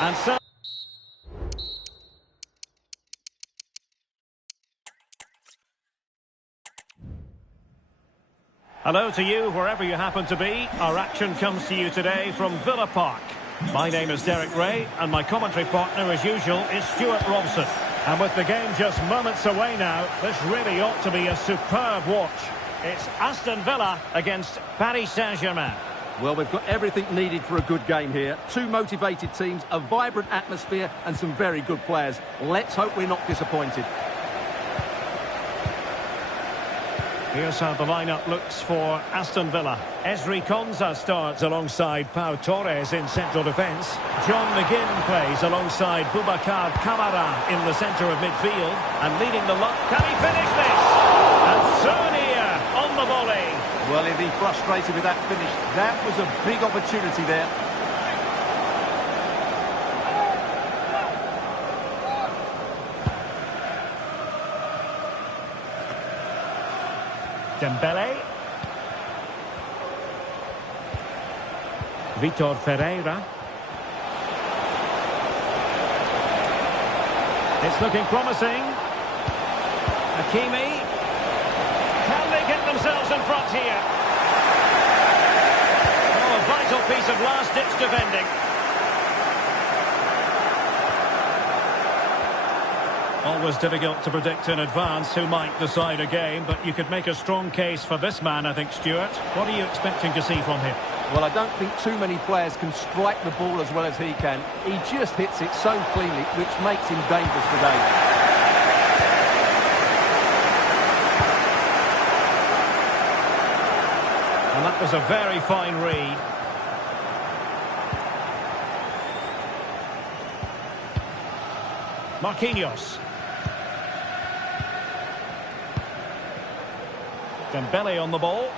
And so... Hello to you, wherever you happen to be. Our action comes to you today from Villa Park. My name is Derek Ray, and my commentary partner, as usual, is Stuart Robson. And with the game just moments away now, this really ought to be a superb watch. It's Aston Villa against Paris Saint-Germain. Well, we've got everything needed for a good game here. 2 motivated teams, a vibrant atmosphere, and some very good players. Let's hope we're not disappointed. Here's how the lineup looks for Aston Villa. Ezri Konsa starts alongside Pau Torres in central defence. John McGinn plays alongside Boubacar Kamara in the centre of midfield. And leading the lot, can he finish this? And Sonia on the volley. Well, he'll be frustrated with that finish. That was a big opportunity there. Dembele. Vitor Ferreira. It's looking promising. Hakimi. Can they get themselves in front here? Oh, a vital piece of last-ditch defending. Always difficult to predict in advance who might decide a game, but you could make a strong case for this man, I think, Stuart. What are you expecting to see from him? Well, I don't think too many players can strike the ball as well as he can. He just hits it so cleanly, which makes him dangerous today. And that was a very fine read. Marquinhos. Dembele on the ball.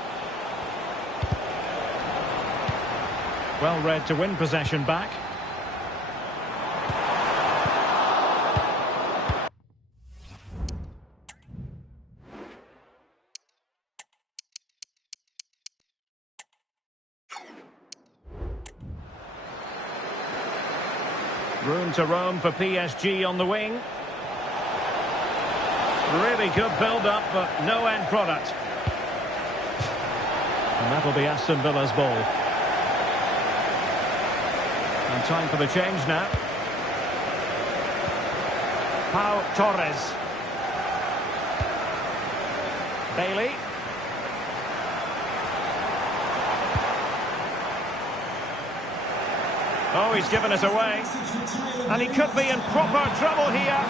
Well read to win possession back. Room to roam for PSG on the wing. Really good build-up, but no end product. And that'll be Aston Villa's ball. And time for the change now. Pau Torres. Bailey. Oh, he's given us away. And he could be in proper trouble here.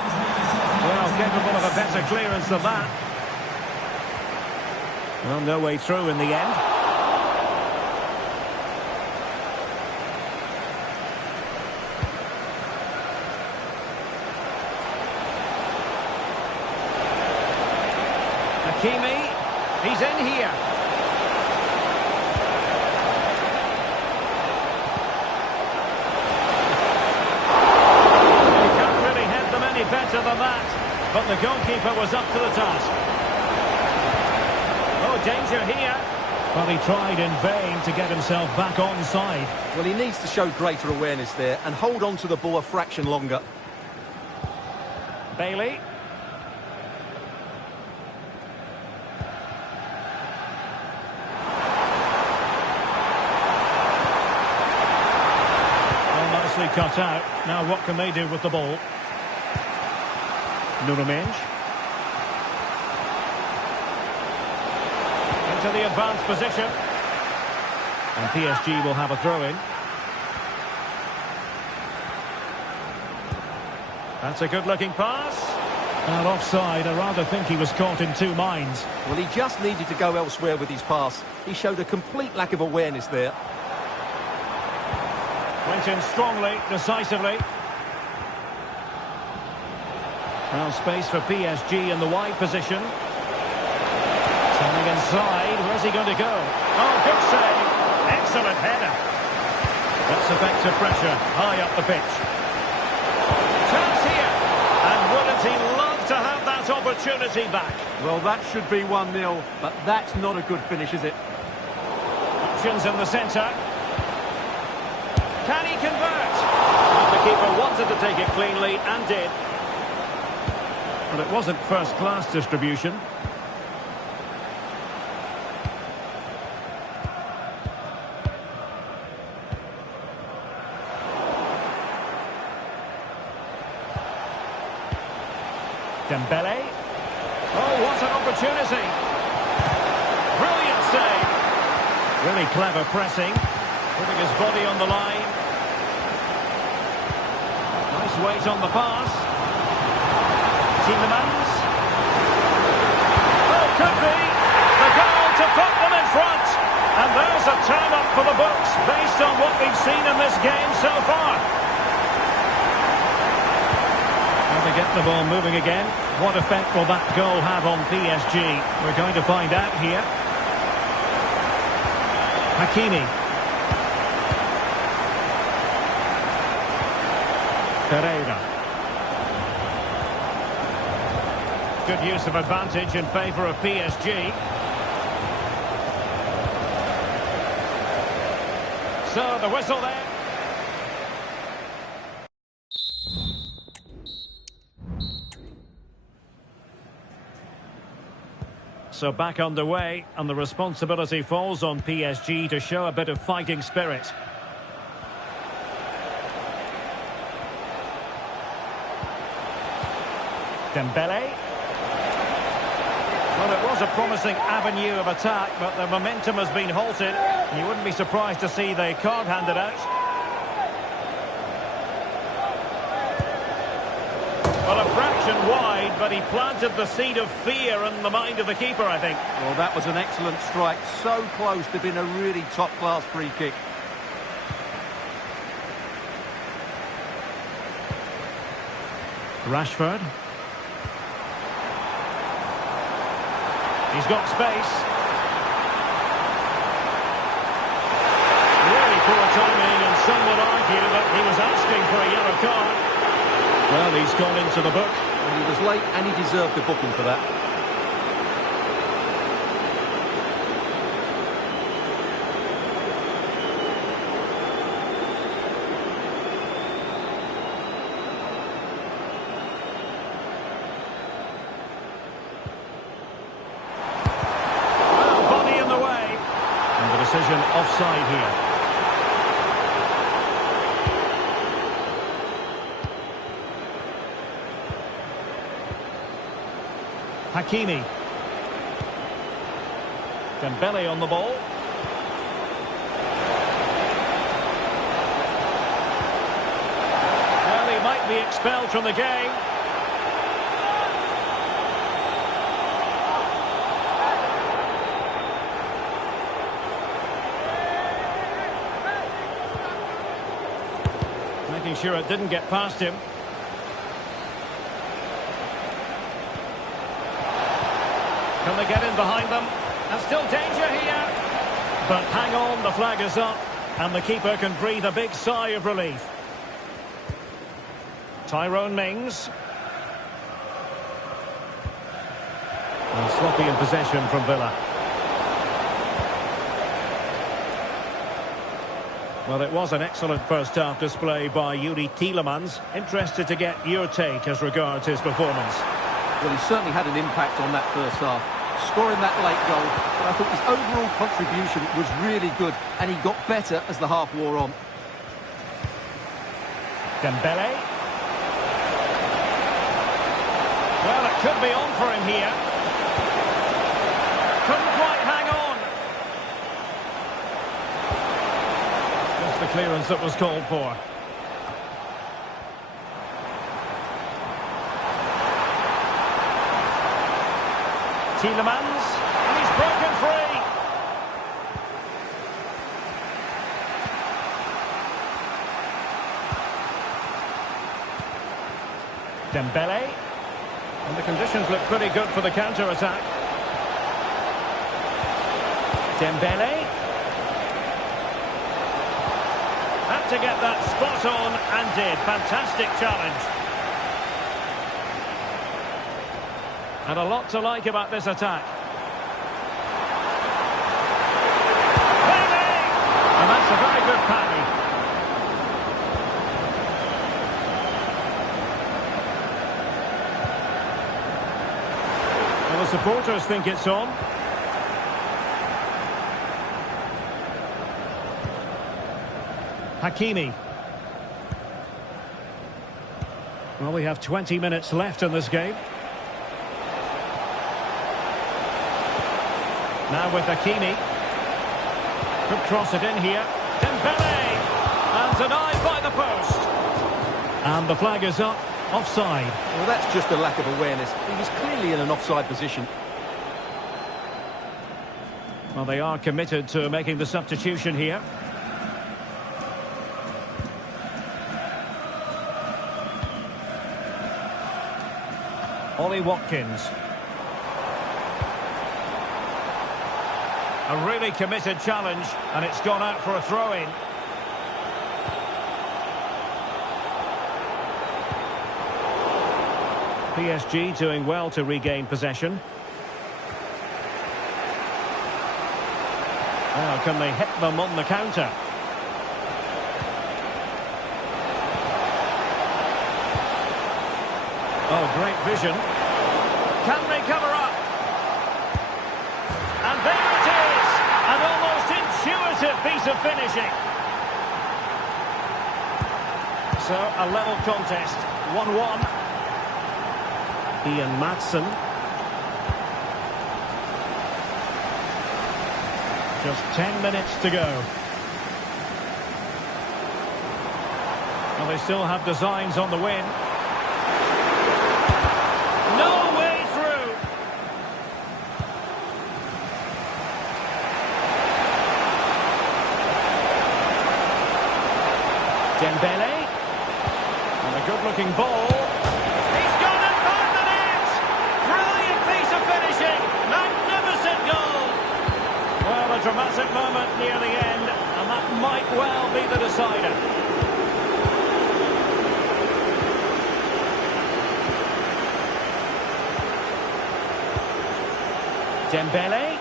Well, capable of a better clearance than that. Well, no way through in the end. Hakimi, he's in here. Better than that, but the goalkeeper was up to the task. Oh, danger here. Well, he tried in vain to get himself back onside. Well, he needs to show greater awareness there and hold on to the ball a fraction longer. Bailey. Well, nicely cut out. Now what can they do with the ball? Nuno Mendes. Into the advanced position. And PSG will have a throw-in. That's a good-looking pass. And offside, I rather think he was caught in two minds. Well, he just needed to go elsewhere with his pass. He showed a complete lack of awareness there. Went in strongly, decisively. Now space for PSG in the wide position. Turning inside, where's he going to go? Oh, good save. Excellent header. That's effective pressure, high up the pitch. Chance here. And wouldn't he love to have that opportunity back? Well, that should be 1-0, but that's not a good finish, is it? Options in the centre. Can he convert? Well, the keeper wanted to take it cleanly and did. But it wasn't first-class distribution. Dembele. Oh, what an opportunity. Brilliant save. Really clever pressing. Putting his body on the line. Nice weight on the pass. Tielemans. Oh, could be. The goal to put them in front. And there's a turn-up for the books based on what we've seen in this game so far. And to get the ball moving again. What effect will that goal have on PSG? We're going to find out here. Hakimi. Pereira. Good use of advantage in favour of PSG. So the whistle there. So back underway, and the responsibility falls on PSG to show a bit of fighting spirit. Dembele. Well, it was a promising avenue of attack, but the momentum has been halted. You wouldn't be surprised to see the card handed out. Well, a fraction wide, but he planted the seed of fear in the mind of the keeper, I think. Well, that was an excellent strike. So close to being a really top-class free kick. Rashford. He's got space. Really poor timing, and some would argue that he was asking for a yellow card. Well, he's gone into the book. And he was late and he deserved a booking for that. Well, body in the way. And the decision offside here. Hakimi. Dembele on the ball. Well, he might be expelled from the game. Making sure it didn't get past him. Can they get in behind them? And still danger here. But hang on, the flag is up. And the keeper can breathe a big sigh of relief. Tyrone Mings. And sloppy in possession from Villa. Well, it was an excellent first-half display by Yuri Tielemans. Interested to get your take as regards his performance. Well, he certainly had an impact on that first half, scoring that late goal. But I thought his overall contribution was really good, and he got better as the half wore on. Dembele. Well, it could be on for him here. Couldn't quite hang on. Just the clearance that was called for. Tielemans, and he's broken free. Dembele, and the conditions look pretty good for the counter-attack. Dembele. Had to get that spot on and did. Fantastic challenge. And a lot to like about this attack. Parry! And that's a very good parry. Well, the supporters think it's on. Hakimi. Well, we have 20 minutes left in this game. Now with Hakimi. Could cross it in here. Dembele! And denied by the post. And the flag is up. Offside. Well, that's just a lack of awareness. He was clearly in an offside position. Well, they are committed to making the substitution here. Ollie Watkins. A really committed challenge, and it's gone out for a throw-in. PSG doing well to regain possession. Now, can they hit them on the counter? Oh, great vision. Can they cover up? And there it is! An almost intuitive piece of finishing. So, a level contest. 1-1. Ian Maatsen. Just 10 minutes to go. Well, they still have designs on the win. No way through. Dembele. And a good-looking ball. He one-sider. Dembele.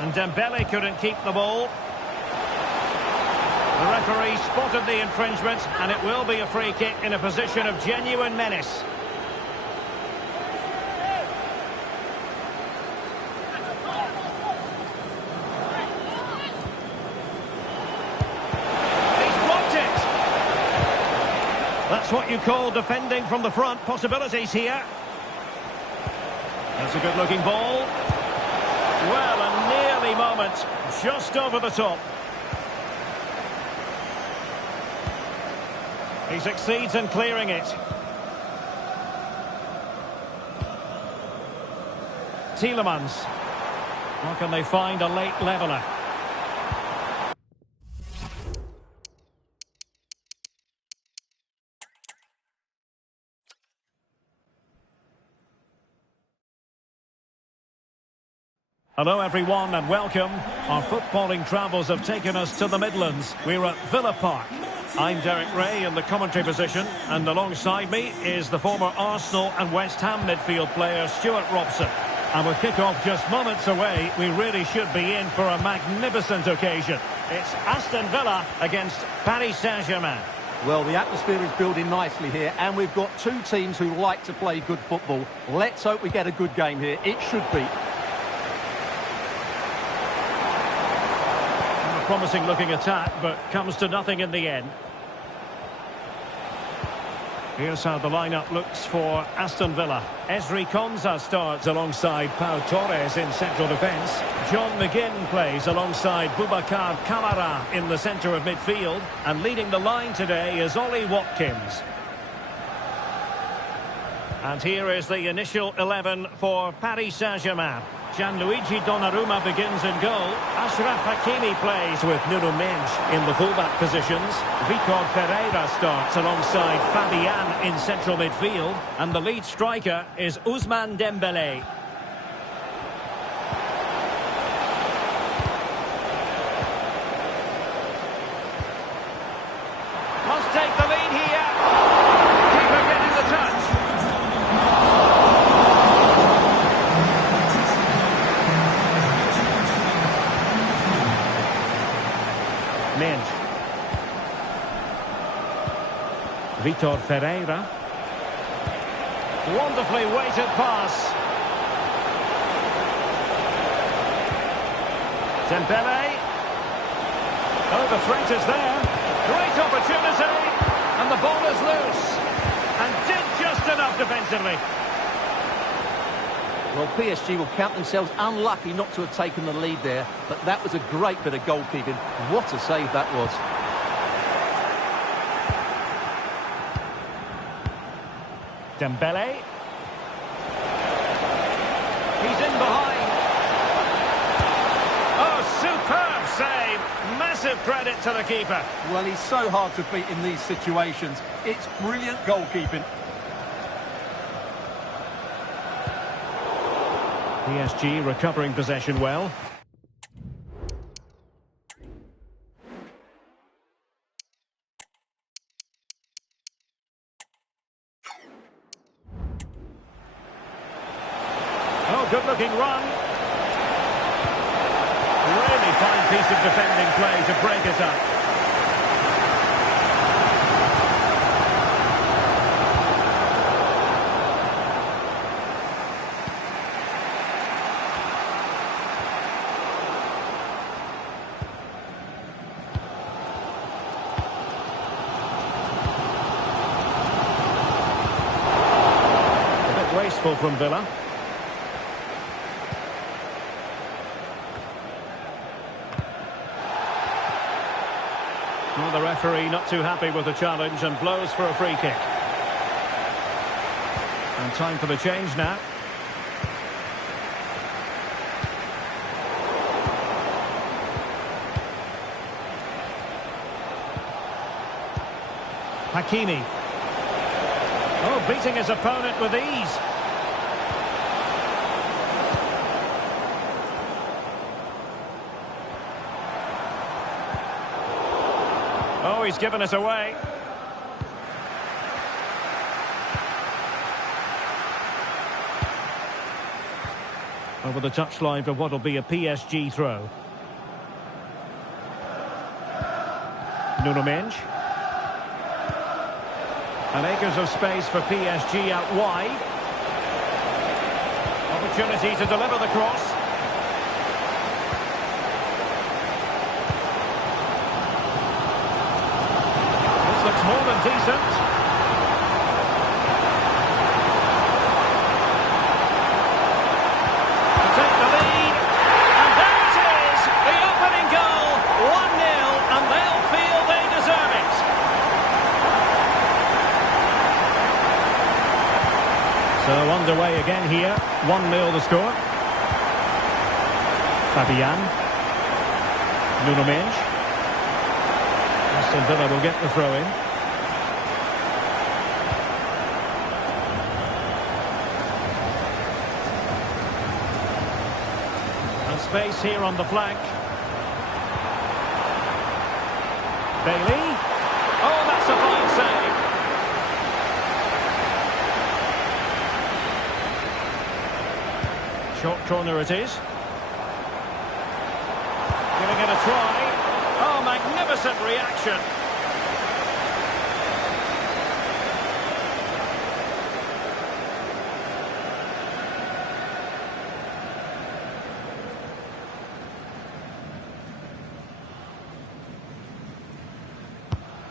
And Dembele couldn't keep the ball. The referee spotted the infringement, and it will be a free kick in a position of genuine menace. He's blocked it. That's what you call defending from the front. Possibilities here. That's a good-looking ball. Well, a nearly moment, just over the top. He succeeds in clearing it. Tielemans. Or can they find a late leveller? Hello everyone and welcome. Our footballing travels have taken us to the Midlands. We're at Villa Park. I'm Derek Ray in the commentary position, and alongside me is the former Arsenal and West Ham midfield player Stuart Robson. And with kick-off just moments away, we really should be in for a magnificent occasion. It's Aston Villa against Paris Saint-Germain. Well, the atmosphere is building nicely here, and we've got two teams who like to play good football. Let's hope we get a good game here. It should be. Promising looking attack, but comes to nothing in the end. Here's how the lineup looks for Aston Villa. Ezri Konsa starts alongside Pau Torres in central defence. John McGinn plays alongside Boubacar Kamara in the centre of midfield. And leading the line today is Ollie Watkins. And here is the initial 11 for Paris Saint-Germain. Gianluigi Donnarumma begins in goal. Achraf Hakimi plays with Nuno Mendes in the fullback positions. Vitor Ferreira starts alongside Fabian in central midfield. And the lead striker is Ousmane Dembele. Must take the lead here. Keeper getting the touch. Mendes. Vitor Ferreira. Wonderfully weighted pass. Dembele. Oh, the threat is there. Great opportunity. And the ball is loose. And did just enough defensively. Well, PSG will count themselves unlucky not to have taken the lead there, but that was a great bit of goalkeeping. What a save that was. Dembele. He's in behind. Oh, superb save. Massive credit to the keeper. Well, he's so hard to beat in these situations. It's brilliant goalkeeping. PSG recovering possession well. Oh, good-looking run. Really fine piece of defending play to break it up. Wasteful from Villa. Well, the referee not too happy with the challenge and blows for a free kick. And time for the change now. Hakimi. Oh, beating his opponent with ease. Oh, he's given us away. Over the touchline for what will be a PSG throw. Nuno Mendes. And acres of space for PSG out wide. Opportunity to deliver the cross. This looks more than decent. So underway again here, 1-0 the score. Fabian. Nuno Mendes. Aston Villa will get the throw in. And space here on the flank. Bailey. Oh, that's a fine save. Short corner it is. Giving it a try. Oh, magnificent reaction.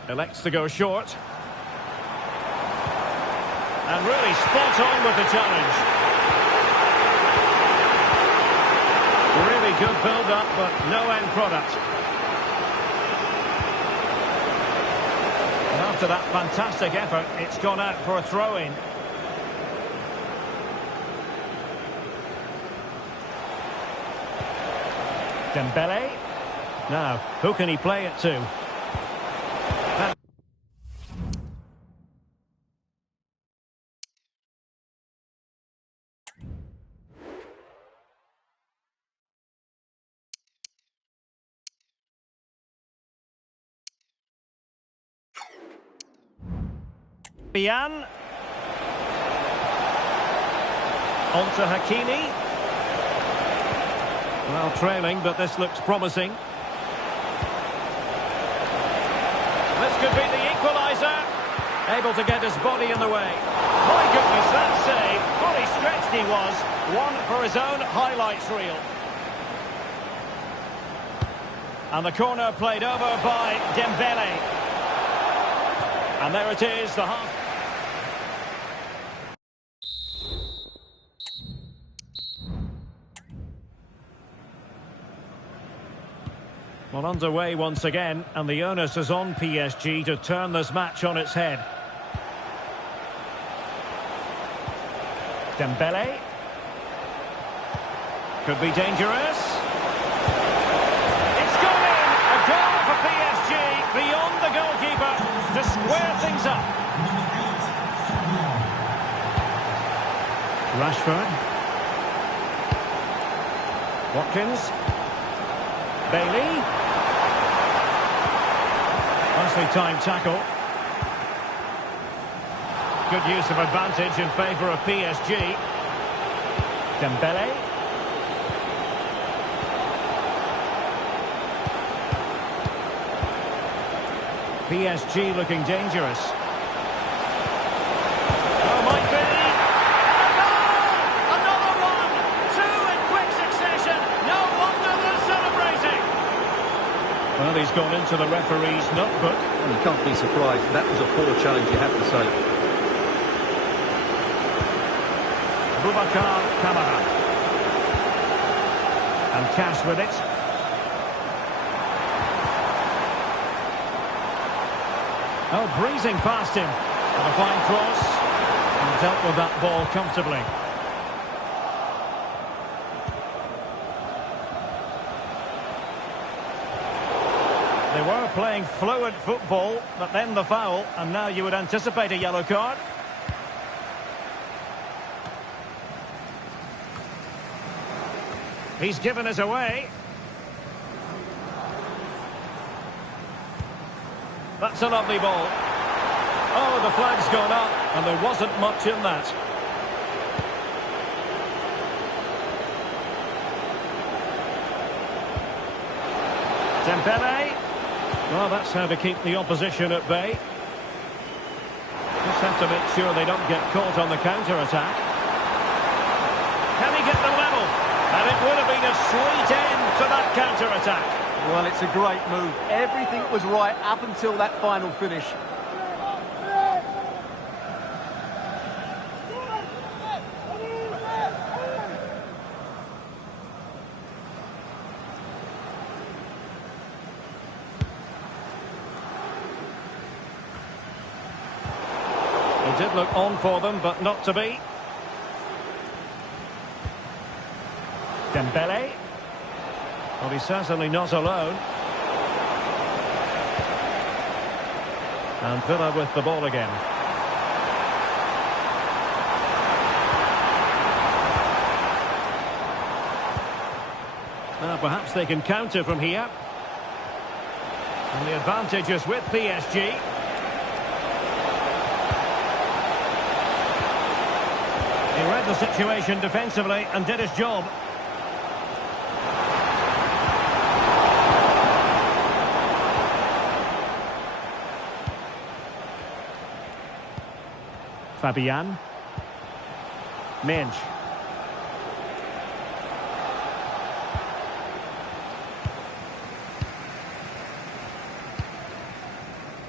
Elects to go short. And really spot on with the challenge. Really good build-up, but no end product. And after that fantastic effort, it's gone out for a throw-in. Dembele. Now, who can he play it to? Fabian. On to Hakimi. Well, trailing, but this looks promising. This could be the equaliser. Able to get his body in the way. My goodness, that save. Fully stretched he was. One for his own highlights reel. And the corner played over by Dembele. And there it is, the half. Well, underway once again, and the onus is on PSG to turn this match on its head. Dembele. Could be dangerous. It's gone in! A goal for PSG, beyond the goalkeeper, to square things up. Rashford. Watkins. Bailey. Nicely timed tackle. Good use of advantage in favour of PSG. Dembele. PSG looking dangerous. Oh, might be. A goal! Another one! Two in quick succession. No wonder they're celebrating. Well, he's gone into the referee's notebook. Well, you can't be surprised. That was a poor challenge, you have to say. Boubacar Kamara. And Cash with it. Oh, breezing past him. And a fine cross. And dealt with that ball comfortably. They were playing fluid football, but then the foul, and now you would anticipate a yellow card. He's given us away. That's a lovely ball. Oh, the flag's gone up, and there wasn't much in that. Dembele. Well, that's how to keep the opposition at bay. Just have to make sure they don't get caught on the counter-attack. Can he get the level? And it would have been a sweet end to that counter-attack. Well, it's a great move. Everything was right up until that final finish. It did look on for them, but not to be. Dembele. Well, he's certainly not alone. And Villa with the ball again. Perhaps they can counter from here. And the advantage is with PSG. He read the situation defensively and did his job. Fabian. Mensch.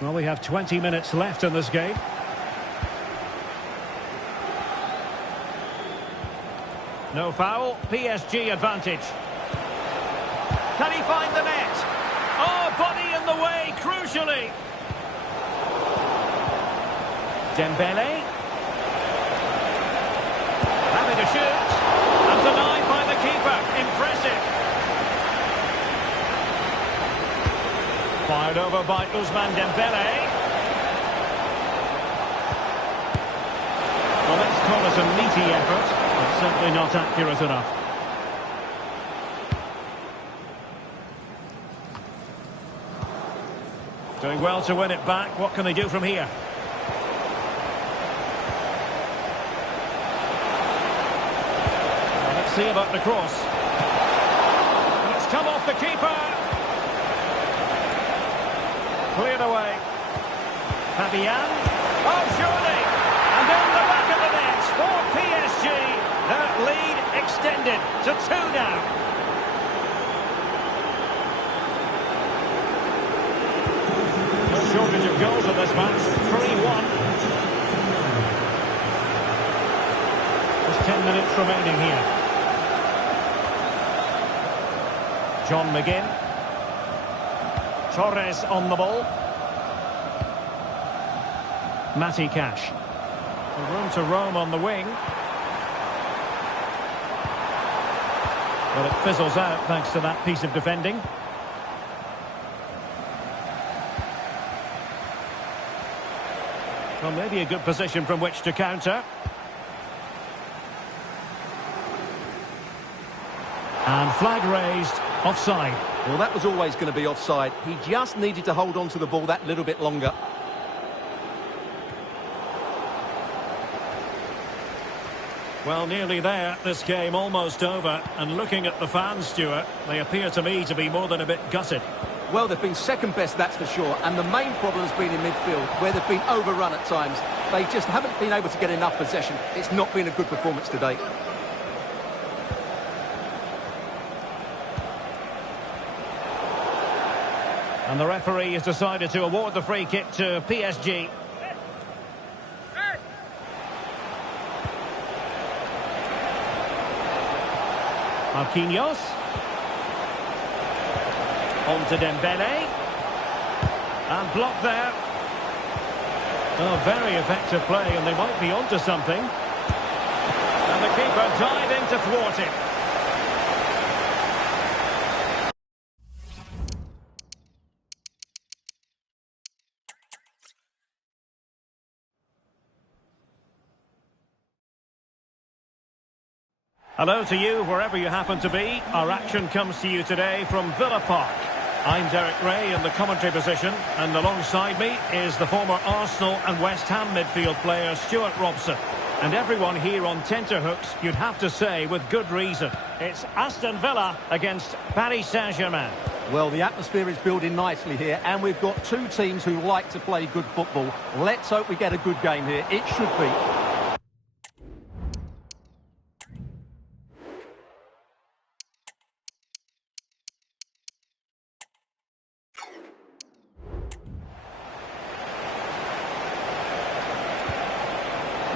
Well, we have 20 minutes left in this game. No foul, PSG advantage. Can he find the net? Oh, body in the way, crucially. Dembele. Having a shoot. And denied by the keeper. Impressive. Fired over by Ousmane Dembele. Well, let's call it a meaty effort. But certainly not accurate enough. Doing well to win it back. What can they do from here? Well, let's see about the cross. And it's come off the keeper. Cleared away. Fabian. Oh, surely. And in the back of the net for PSG. Their lead extended to 2 now. No shortage of goals in this match. 3-1. There's 10 minutes remaining here. John McGinn. Torres on the ball. Matty Cash. Room to roam on the wing. Well, it fizzles out thanks to that piece of defending. Well, maybe a good position from which to counter. And flag raised, offside. Well, that was always going to be offside. He just needed to hold on to the ball that little bit longer. Well, nearly there. This game almost over. And looking at the fans, Stuart, they appear to me to be more than a bit gutted. Well, they've been second best, that's for sure. And the main problem's been in midfield, where they've been overrun at times. They just haven't been able to get enough possession. It's not been a good performance today. And the referee has decided to award the free kick to PSG. Martinez. On to Dembele. And blocked there. Oh, very effective play, and they might be onto something. And the keeper diving to thwart it. Hello to you, wherever you happen to be. Our action comes to you today from Villa Park. I'm Derek Ray in the commentary position, and alongside me is the former Arsenal and West Ham midfield player Stuart Robson. And everyone here on tenterhooks, you'd have to say, with good reason. It's Aston Villa against Paris Saint-Germain. Well, the atmosphere is building nicely here, and we've got two teams who like to play good football. Let's hope we get a good game here. It should be.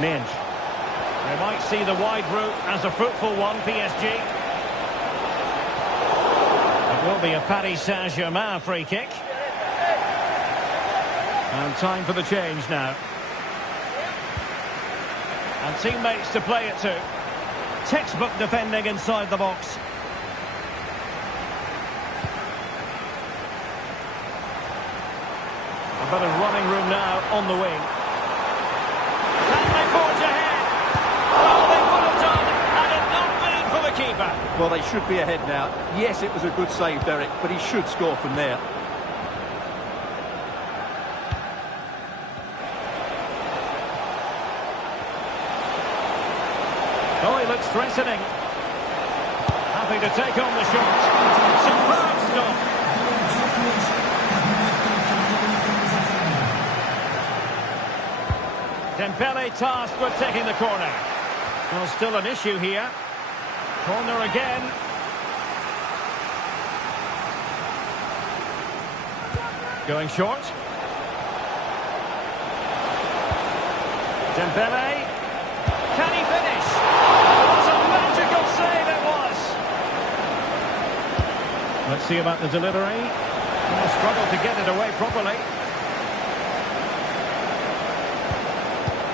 Minge. They might see the wide route as a fruitful one, PSG. It will be a Paris Saint-Germain free kick. And time for the change now. And teammates to play it to. Textbook defending inside the box. A bit of running room now on the wing. Well, they should be ahead now. Yes, it was a good save, Derek, but he should score from there. Oh, he looks threatening. Happy to take on the shot. Superb stop. Dembele tasked with taking the corner. Well, still an issue here. Corner again. Going short. Dembele. Can he finish? What a magical save it was. Let's see about the delivery. He'll struggle to get it away properly.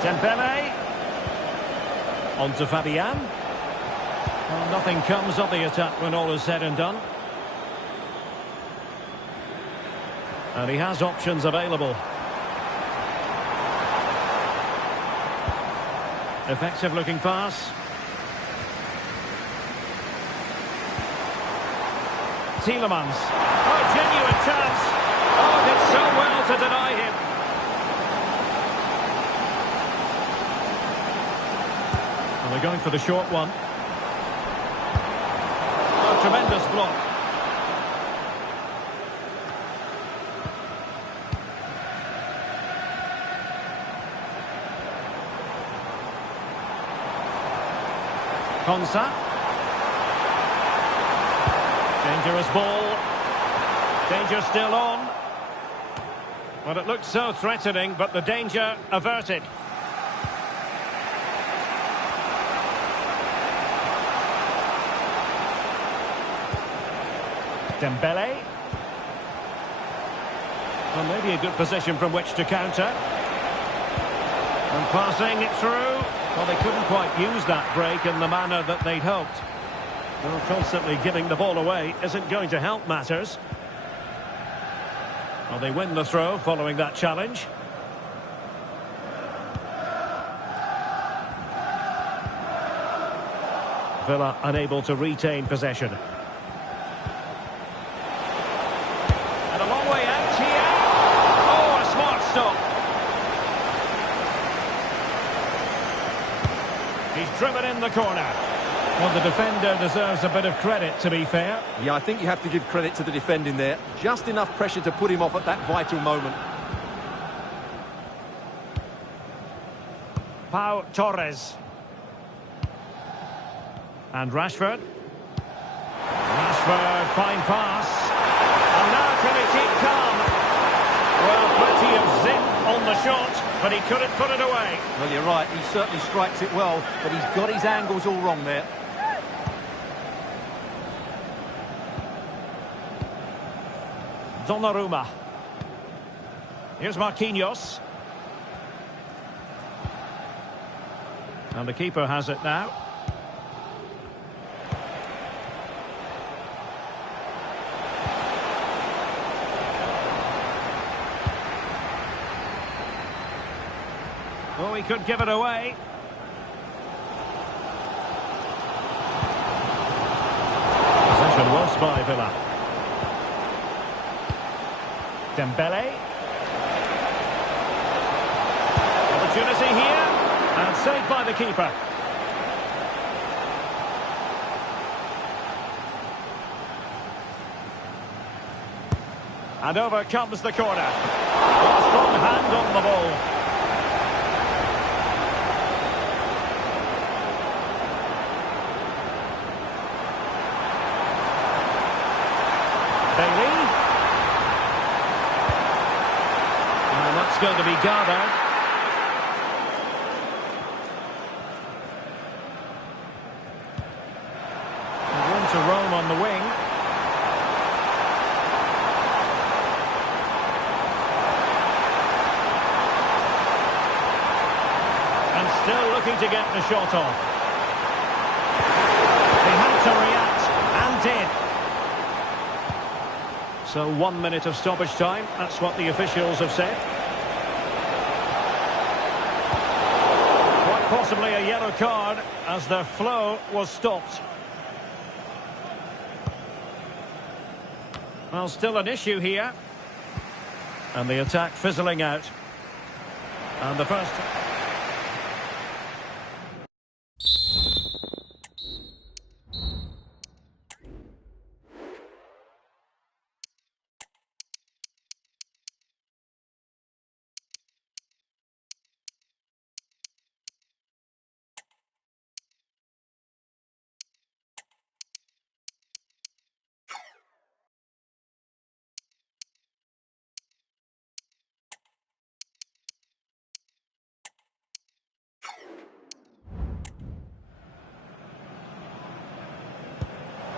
Dembele. On to Fabian. Well, nothing comes of the attack when all is said and done. And he has options available. Effective looking pass. Tielemans. Oh, genuine chance. Oh, did so well to deny him. Well, they're going for the short one. Tremendous block. Konsa. Dangerous ball. Danger still on. Well, it looked so threatening, but the danger averted. Dembele. Well, maybe a good position from which to counter. And passing it through. Well, they couldn't quite use that break in the manner that they'd hoped. Well, constantly giving the ball away isn't going to help matters. Well, they win the throw following that challenge. Villa unable to retain possession. He's driven in the corner. Well, the defender deserves a bit of credit, to be fair. Yeah, I think you have to give credit to the defending there. Just enough pressure to put him off at that vital moment. Pau Torres. And Rashford. Rashford, fine pass. And now can he keep calm? Well, plenty of zip on the shot, but he couldn't put it away. Well, you're right. He certainly strikes it well, but he's got his angles all wrong there. Donnarumma. Here's Marquinhos. And the keeper has it now. Oh, he could give it away. by Villa. Dembele. Opportunity here. And saved by the keeper. And over comes the corner. A strong hand on the ball. Bailey. And that's going to be gathered. Room to roam on the wing. And still looking to get the shot off. They had to react, and did. So 1 minute of stoppage time, that's what the officials have said. Quite possibly a yellow card as their flow was stopped. Well, still an issue here. And the attack fizzling out. And the first...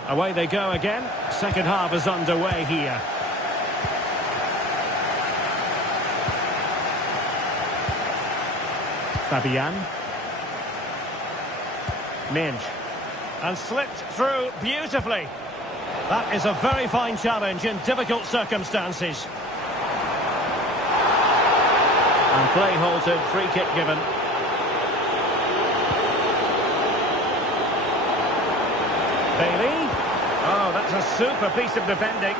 Away they go again. Second half is underway here. Fabian. Minge. And slipped through beautifully. That is a very fine challenge in difficult circumstances. And play halted, free kick given. Bailey. Oh, that's a super piece of defending.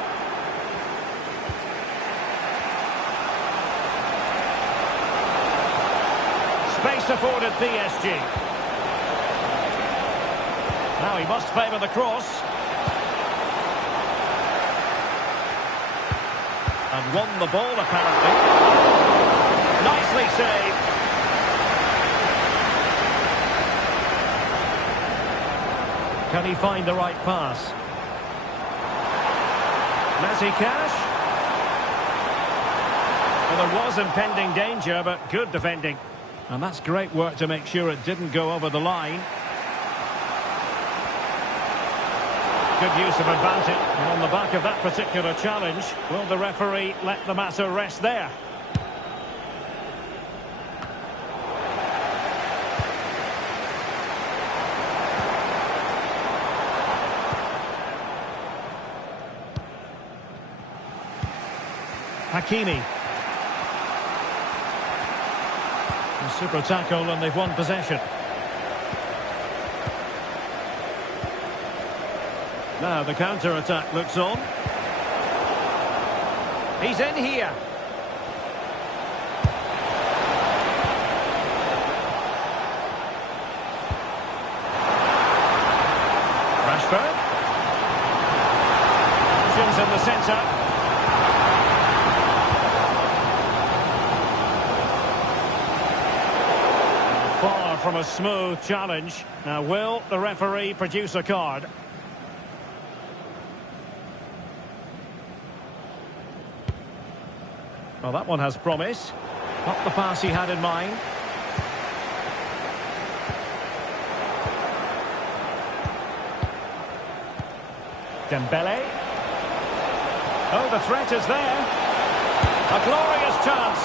Space afforded PSG. Now he must favour the cross. And won the ball, apparently. Nicely saved. Can he find the right pass? Messi Cash. Well, there was impending danger, but good defending. And that's great work to make sure it didn't go over the line. Good use of advantage. And on the back of that particular challenge, will the referee let the matter rest there? Hakimi. A super tackle and they've won possession. Now the counter-attack looks on. He's in here. Rashford. Options in the centre. Far from a smooth challenge. Now will the referee produce a card? Well, that one has promise. Not the pass he had in mind. Dembele. Oh, the threat is there. A glorious chance.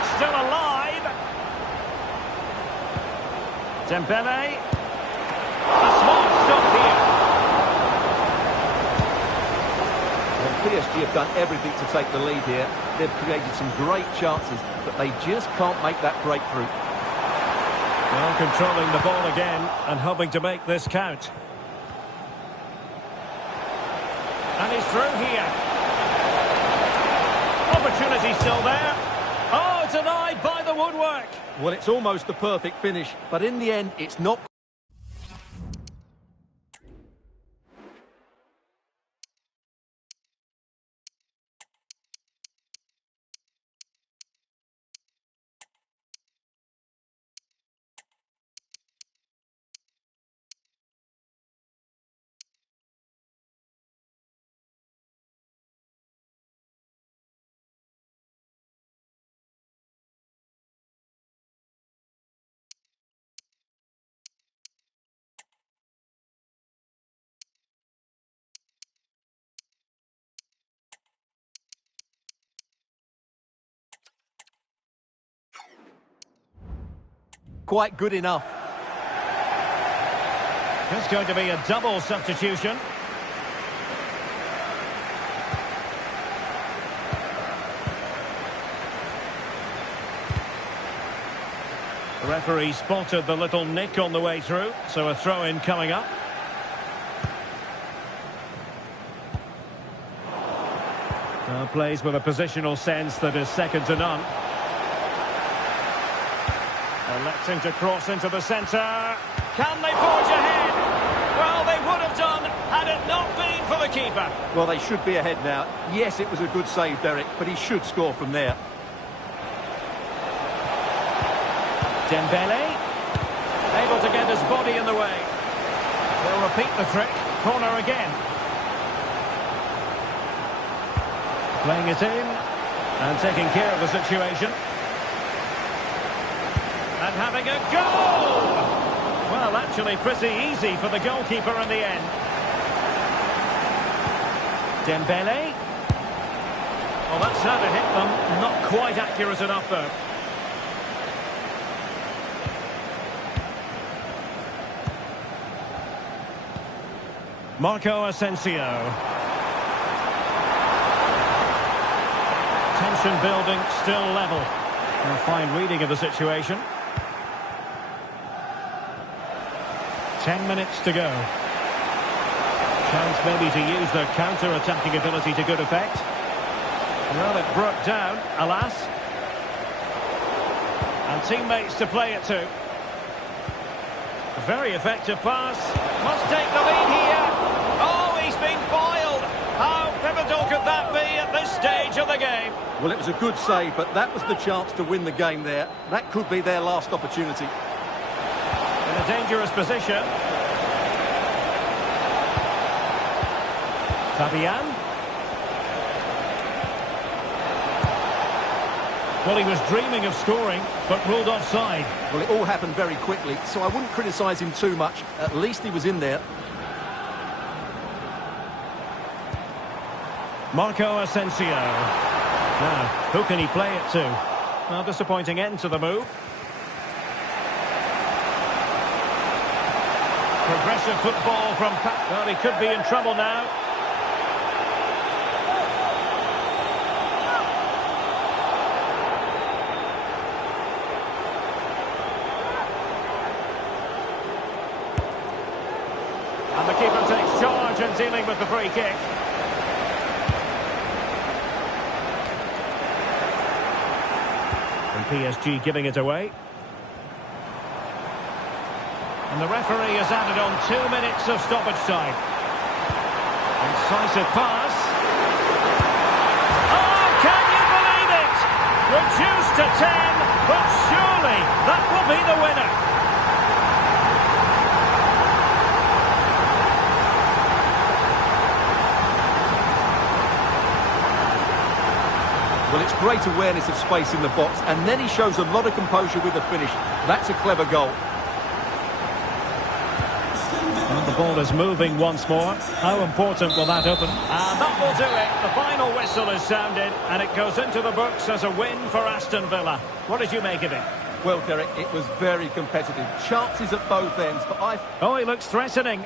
It's still alive. Dembele. A smart stop here. PSG have done everything to take the lead here. They've created some great chances, but they just can't make that breakthrough. Well, controlling the ball again and hoping to make this count. plays through here. Opportunity still there. Oh, denied by the woodwork. Well, it's almost the perfect finish, but in the end, it's not. Quite good enough. It's going to be a double substitution. The referee spotted the little nick on the way through, so a throw-in coming up. Plays with a positional sense that is second to none. Electing to cross into the centre. Can they forge ahead? Well, they would have done had it not been for the keeper. Well, they should be ahead now. Yes, it was a good save, Derek, but he should score from there. Dembele, able to get his body in the way. They'll repeat the trick. Corner again. Playing it in and taking care of the situation. And having a goal! Well, actually pretty easy for the goalkeeper in the end. Dembele. Well, that's how to hit them. Not quite accurate enough, though. Marco Asensio. Tension building, still level. A fine reading of the situation. 10 minutes to go. Chance maybe to use their counter-attacking ability to good effect. Well, it broke down, alas. And teammates to play it to. A very effective pass. Must take the lead here. Oh, he's been foiled. How pivotal could that be at this stage of the game? Well, it was a good save, but that was the chance to win the game there. That could be their last opportunity. In a dangerous position. Fabian. Well, he was dreaming of scoring, but ruled offside. Well, it all happened very quickly, so I wouldn't criticise him too much. At least he was in there. Marco Asensio. Now, who can he play it to? Well, disappointing end to the move. Progressive football from... Well, he could be in trouble now. And the keeper takes charge in dealing with the free kick. And PSG giving it away. And the referee has added on 2 minutes of stoppage time. Incisive pass. Oh, can you believe it? Reduced to 10, but surely that will be the winner. Well, it's great awareness of space in the box, and then he shows a lot of composure with the finish. That's a clever goal. And the ball is moving once more. How important will that open? And that will do it. The final whistle is sounded, and it goes into the books as a win for Aston Villa. What did you make of it? Well, Derek, it was very competitive. Chances at both ends, but Oh, he looks threatening.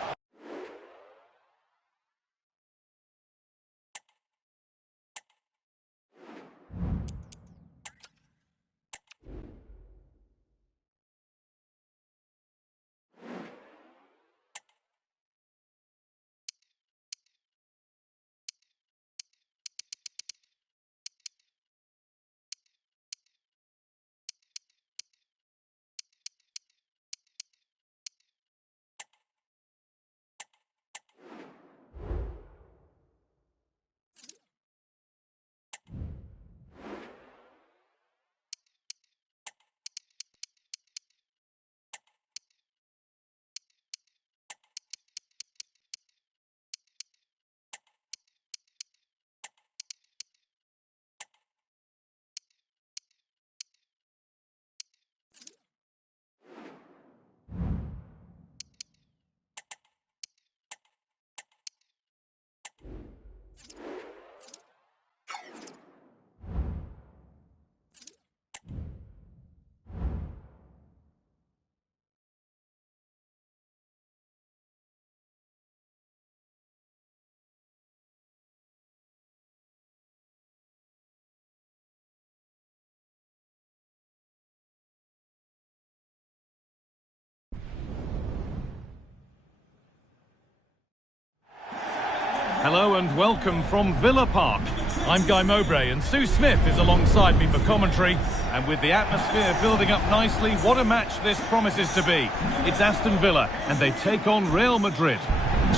Hello and welcome from Villa Park. I'm Guy Mowbray and Sue Smith is alongside me for commentary. And with the atmosphere building up nicely, what a match this promises to be. It's Aston Villa and they take on Real Madrid.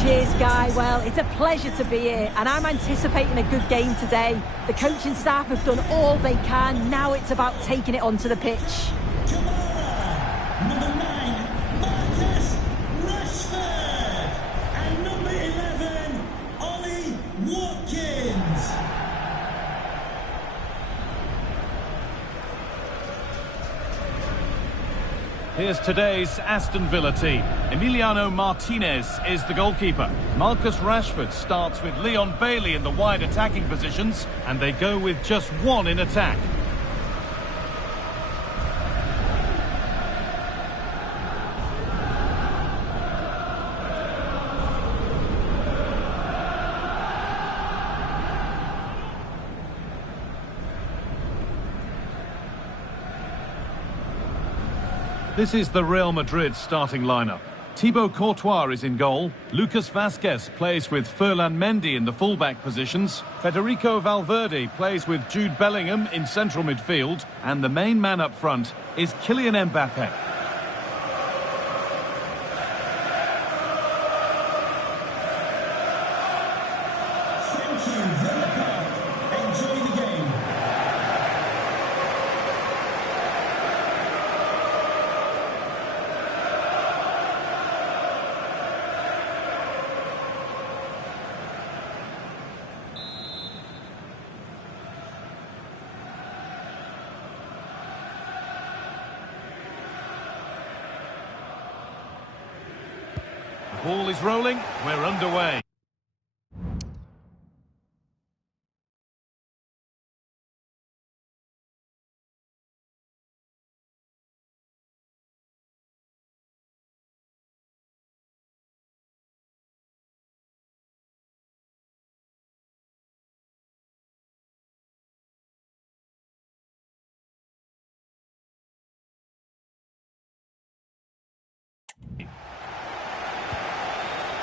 Cheers, Guy. Well, it's a pleasure to be here and I'm anticipating a good game today. The coaching staff have done all they can. Now it's about taking it onto the pitch. Number 9, Martinez, and number 11, Ollie, Watkins. Here's today's Aston Villa team. Emiliano Martinez is the goalkeeper. Marcus Rashford starts with Leon Bailey in the wide attacking positions, and they go with just one in attack. This is the Real Madrid starting lineup. Thibaut Courtois is in goal. Lucas Vazquez plays with Ferland Mendy in the fullback positions. Federico Valverde plays with Jude Bellingham in central midfield. And the main man up front is Kylian Mbappe. Thank you, Villa Park. Enjoy the game. The ball is rolling. We're underway.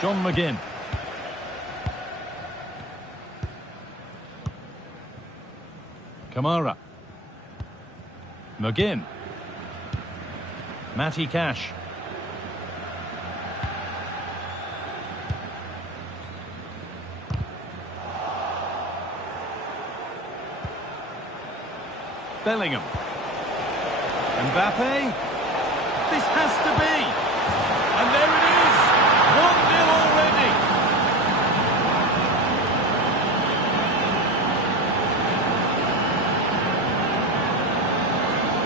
John McGinn. Kamara. McGinn. Matty Cash. Bellingham. Mbappe. This has to be. And there it is. 1-0 already.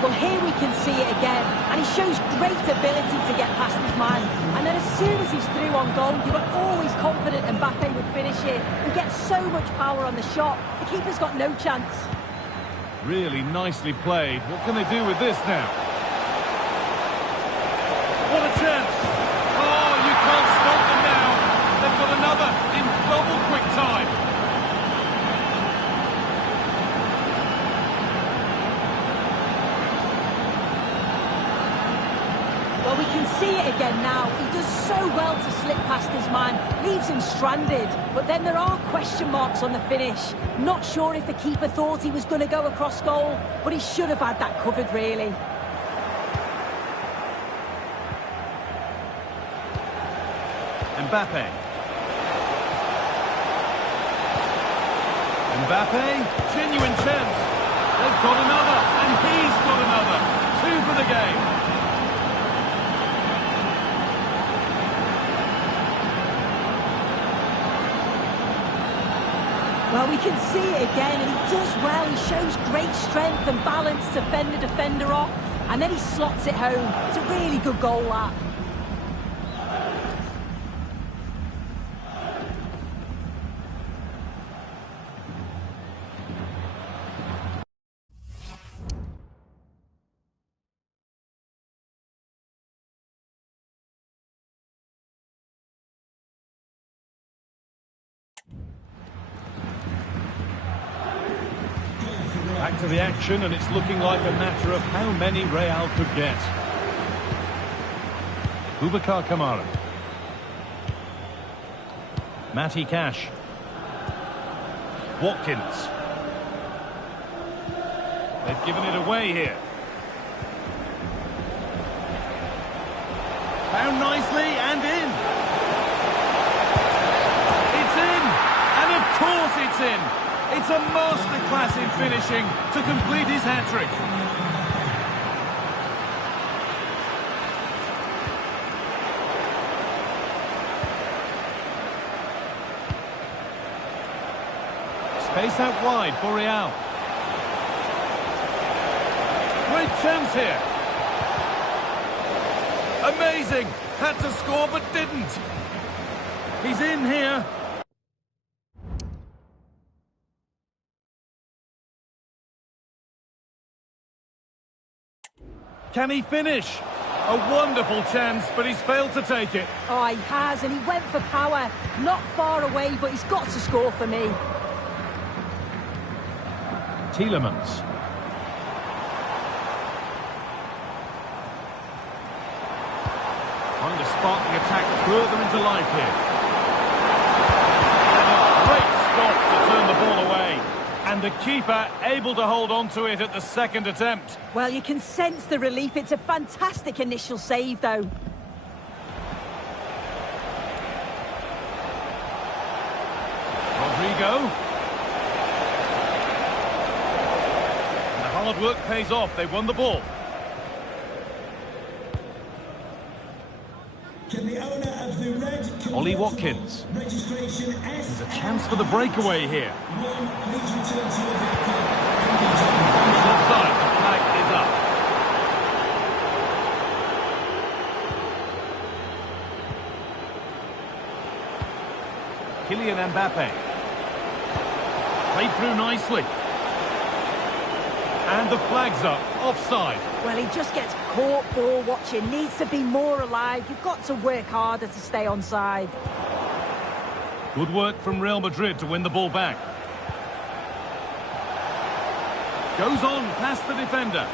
Well, here we can see it again, and he shows great ability to get past his man. And then as soon as he's through on goal, you were always confident Mbappe would finish it. He gets so much power on the shot, the keeper's got no chance. Really nicely played. What can they do with this now? What a chance! Oh, you can't stop them now. They've got another in double quick time. Well, we can see it again now. He does so well to slip past his man, leaves him stranded. But then there are question marks on the finish. Not sure if the keeper thought he was going to go across goal, but he should have had that covered, really. Mbappe. Mbappe, genuine chance. They've got another, and he's got another. 2 for the game. Well, we can see it again, and he does well. He shows great strength and balance to fend the defender off, and then he slots it home. It's a really good goal, that. Back to the action, and it's looking like a matter of how many Real could get. Boubacar Kamara. Matty Cash. Watkins. They've given it away here. Found nicely and in. It's in! And of course it's in! It's a masterclass in finishing to complete his hat-trick. Space out wide for Real. Great chance here. Amazing! Had to score but didn't. He's in here. Can he finish? A wonderful chance, but he's failed to take it. Oh, he has, and he went for power. Not far away, but he's got to score for me. Tielemans. Trying to spark the attack further into life here. And a great stop to turn the ball away. And the keeper able to hold on to it at the second attempt. Well, you can sense the relief. It's a fantastic initial save, though. Rodrigo. And the hard work pays off. They won the ball. Can the owner of the red Ollie Watkins. registration There's a chance for the breakaway here. please return to your vehicle. He's offside. The flag is up. Kylian Mbappe. Played through nicely. And the flag's up. Offside. Well, he just gets caught ball watching. Needs to be more alive. You've got to work harder to stay onside. Good work from Real Madrid to win the ball back. Goes on past the defender.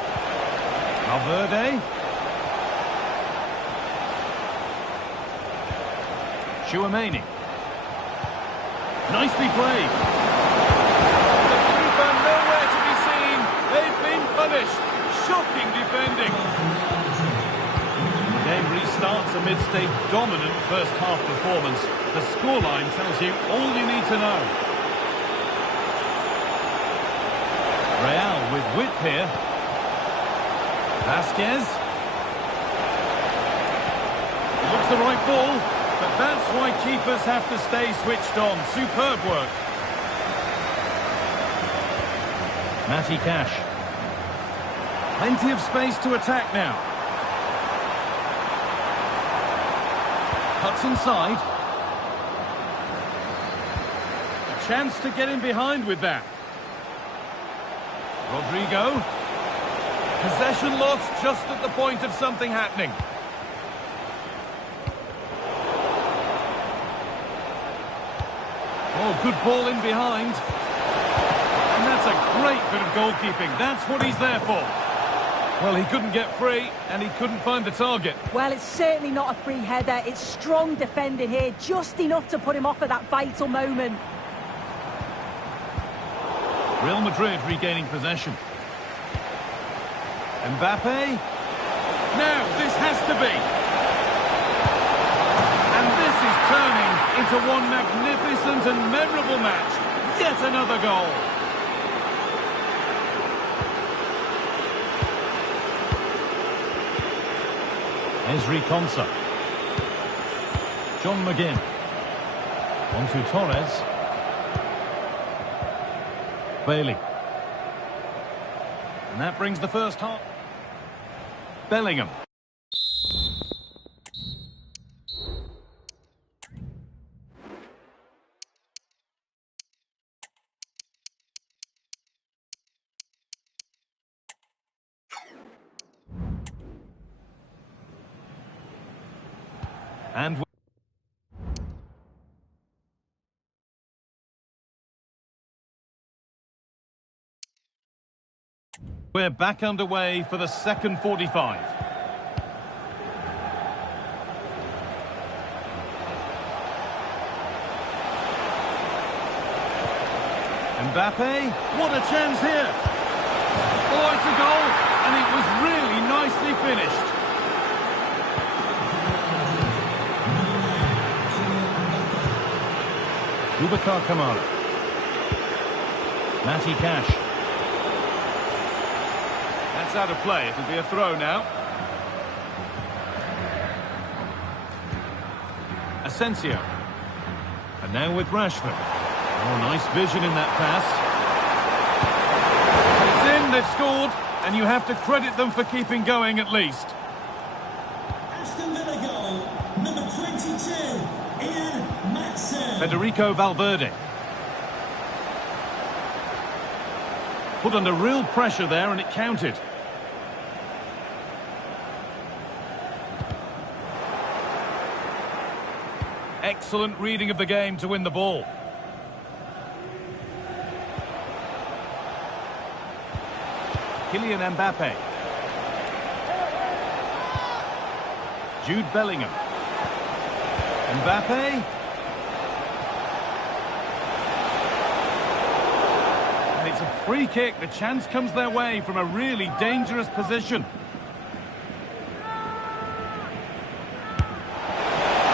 Valverde. Tchouaméni. Nicely played. The keeper nowhere to be seen. They've been punished. Shocking defending. The game restarts amidst a dominant first half performance. The scoreline tells you all you need to know. Real with width here. Vasquez. Looks the right ball, but that's why keepers have to stay switched on. Superb work. Matty Cash. Plenty of space to attack now. Cuts inside. A chance to get in behind with that. Rodrigo. Possession lost just at the point of something happening. Oh, good ball in behind. And that's a great bit of goalkeeping. That's what he's there for. Well, he couldn't get free, and he couldn't find the target. Well, it's certainly not a free header. It's strong defending here, just enough to put him off at that vital moment. Real Madrid regaining possession. Mbappe. Now, this has to be. And this is turning into one magnificent and memorable match. Yet another goal. Ezri Konsa. John McGinn. On to Torres. Bailey. And that brings the first half. Bellingham. And we're back underway for the second 45. Mbappe, what a chance here. Oh, it's a goal, and it was really nicely finished. Boubacar Kamara. Matty Cash. That's out of play. It'll be a throw now. Asensio. And now with Rashford. Oh, nice vision in that pass. It's in, they've scored, and you have to credit them for keeping going at least. Aston Villa goal, number 22, Maatsen. Federico Valverde. Put under real pressure there, and it counted. Excellent reading of the game to win the ball. Kylian Mbappe. Jude Bellingham. Mbappe. And it's a free kick. The chance comes their way from a really dangerous position.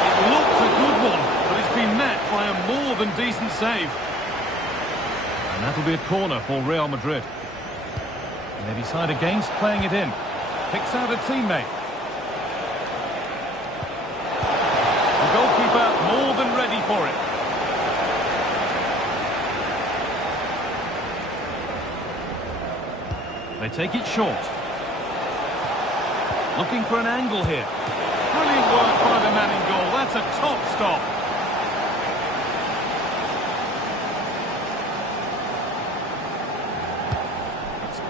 It looked a good one, but it's been met by a more than decent save. And that'll be a corner for Real Madrid. And they decide against playing it in. Picks out a teammate. The goalkeeper more than ready for it. They take it short. Looking for an angle here. Brilliant work by the man in goal. That's a top stop.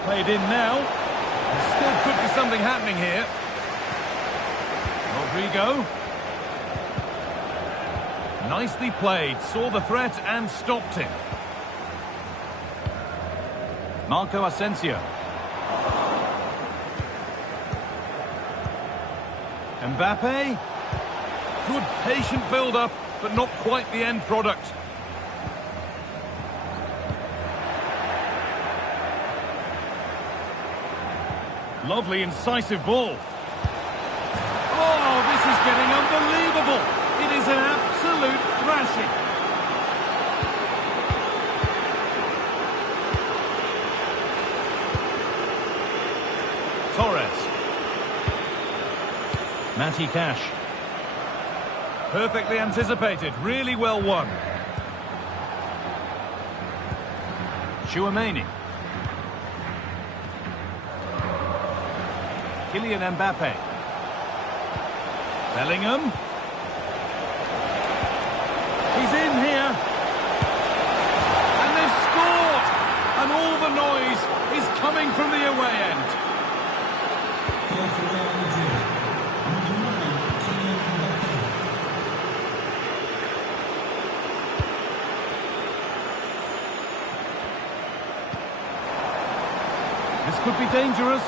Played in now. There still could be something happening here. Rodrigo. Nicely played. Saw the threat and stopped it. Marco Asensio. Mbappe. Good patient build-up, but not quite the end product. Lovely, incisive ball. Oh, this is getting unbelievable. It is an absolute thrashing. Torres. Matty Cash. Perfectly anticipated, really well won. Chouameni. Kylian Mbappe. Bellingham. He's in here. And they've scored. And all the noise is coming from the away end. This could be dangerous.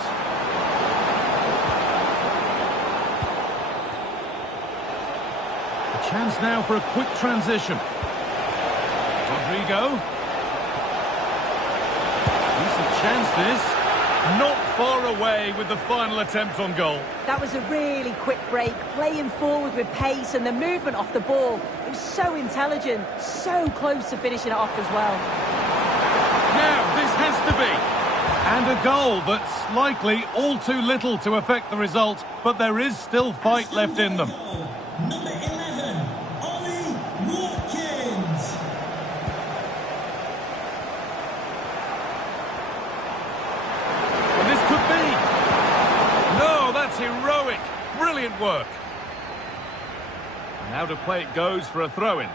Chance now for a quick transition. Rodrigo. Decent chance this. Not far away with the final attempt on goal. That was a really quick break, playing forward with pace and the movement off the ball. It was so intelligent, so close to finishing it off as well. Now, this has to be. And a goal that's likely all too little to affect the result, but there is still fight left in them. Number 11, Ollie, Watkins. And this could be. No, that's heroic. Brilliant work. And out of play it goes for a throw-in.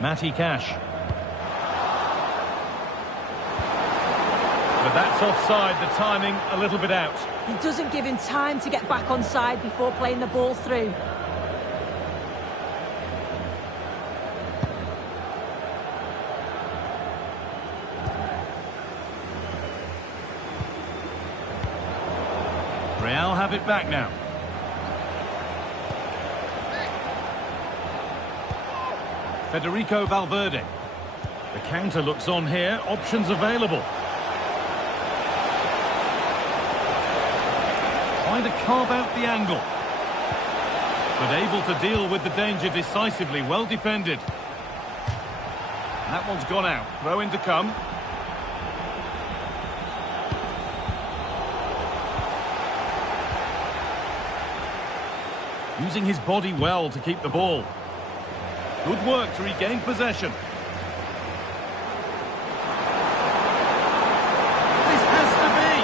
Matty Cash. But that's offside, the timing a little bit out. He doesn't give him time to get back on side before playing the ball through. Real have it back now. Federico Valverde. The counter looks on here, options available. Trying to carve out the angle. But able to deal with the danger decisively, well defended. That one's gone out, throw in to come. Using his body well to keep the ball. Good work to regain possession. This has to be!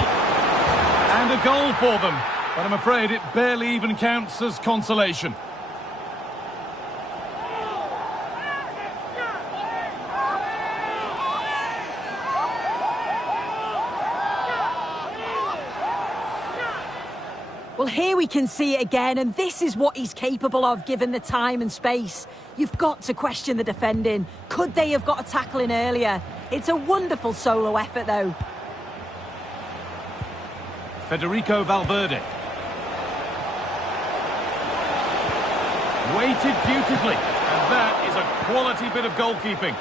And a goal for them. But I'm afraid it barely even counts as consolation. Well, here we can see it again, and this is what he's capable of given the time and space. You've got to question the defending. Could they have got a tackle in earlier? It's a wonderful solo effort, though. Federico Valverde. Weighted beautifully, and that is a quality bit of goalkeeping.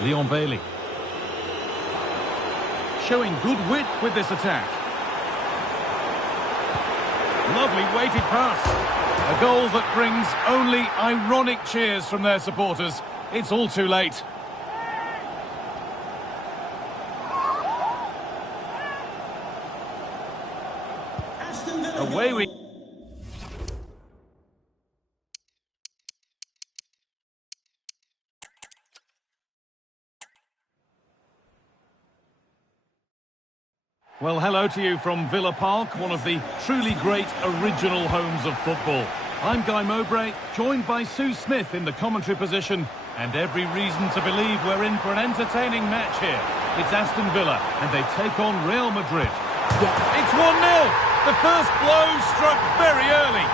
Leon Bailey. Showing good wit with this attack. Lovely weighted pass. A goal that brings only ironic cheers from their supporters. It's all too late. Aston Villa Away we... Well, hello to you from Villa Park, one of the truly great original homes of football. I'm Guy Mowbray, joined by Sue Smith in the commentary position, and every reason to believe we're in for an entertaining match here. It's Aston Villa, and they take on Real Madrid. Yeah. It's 1-0! The first blow struck very early.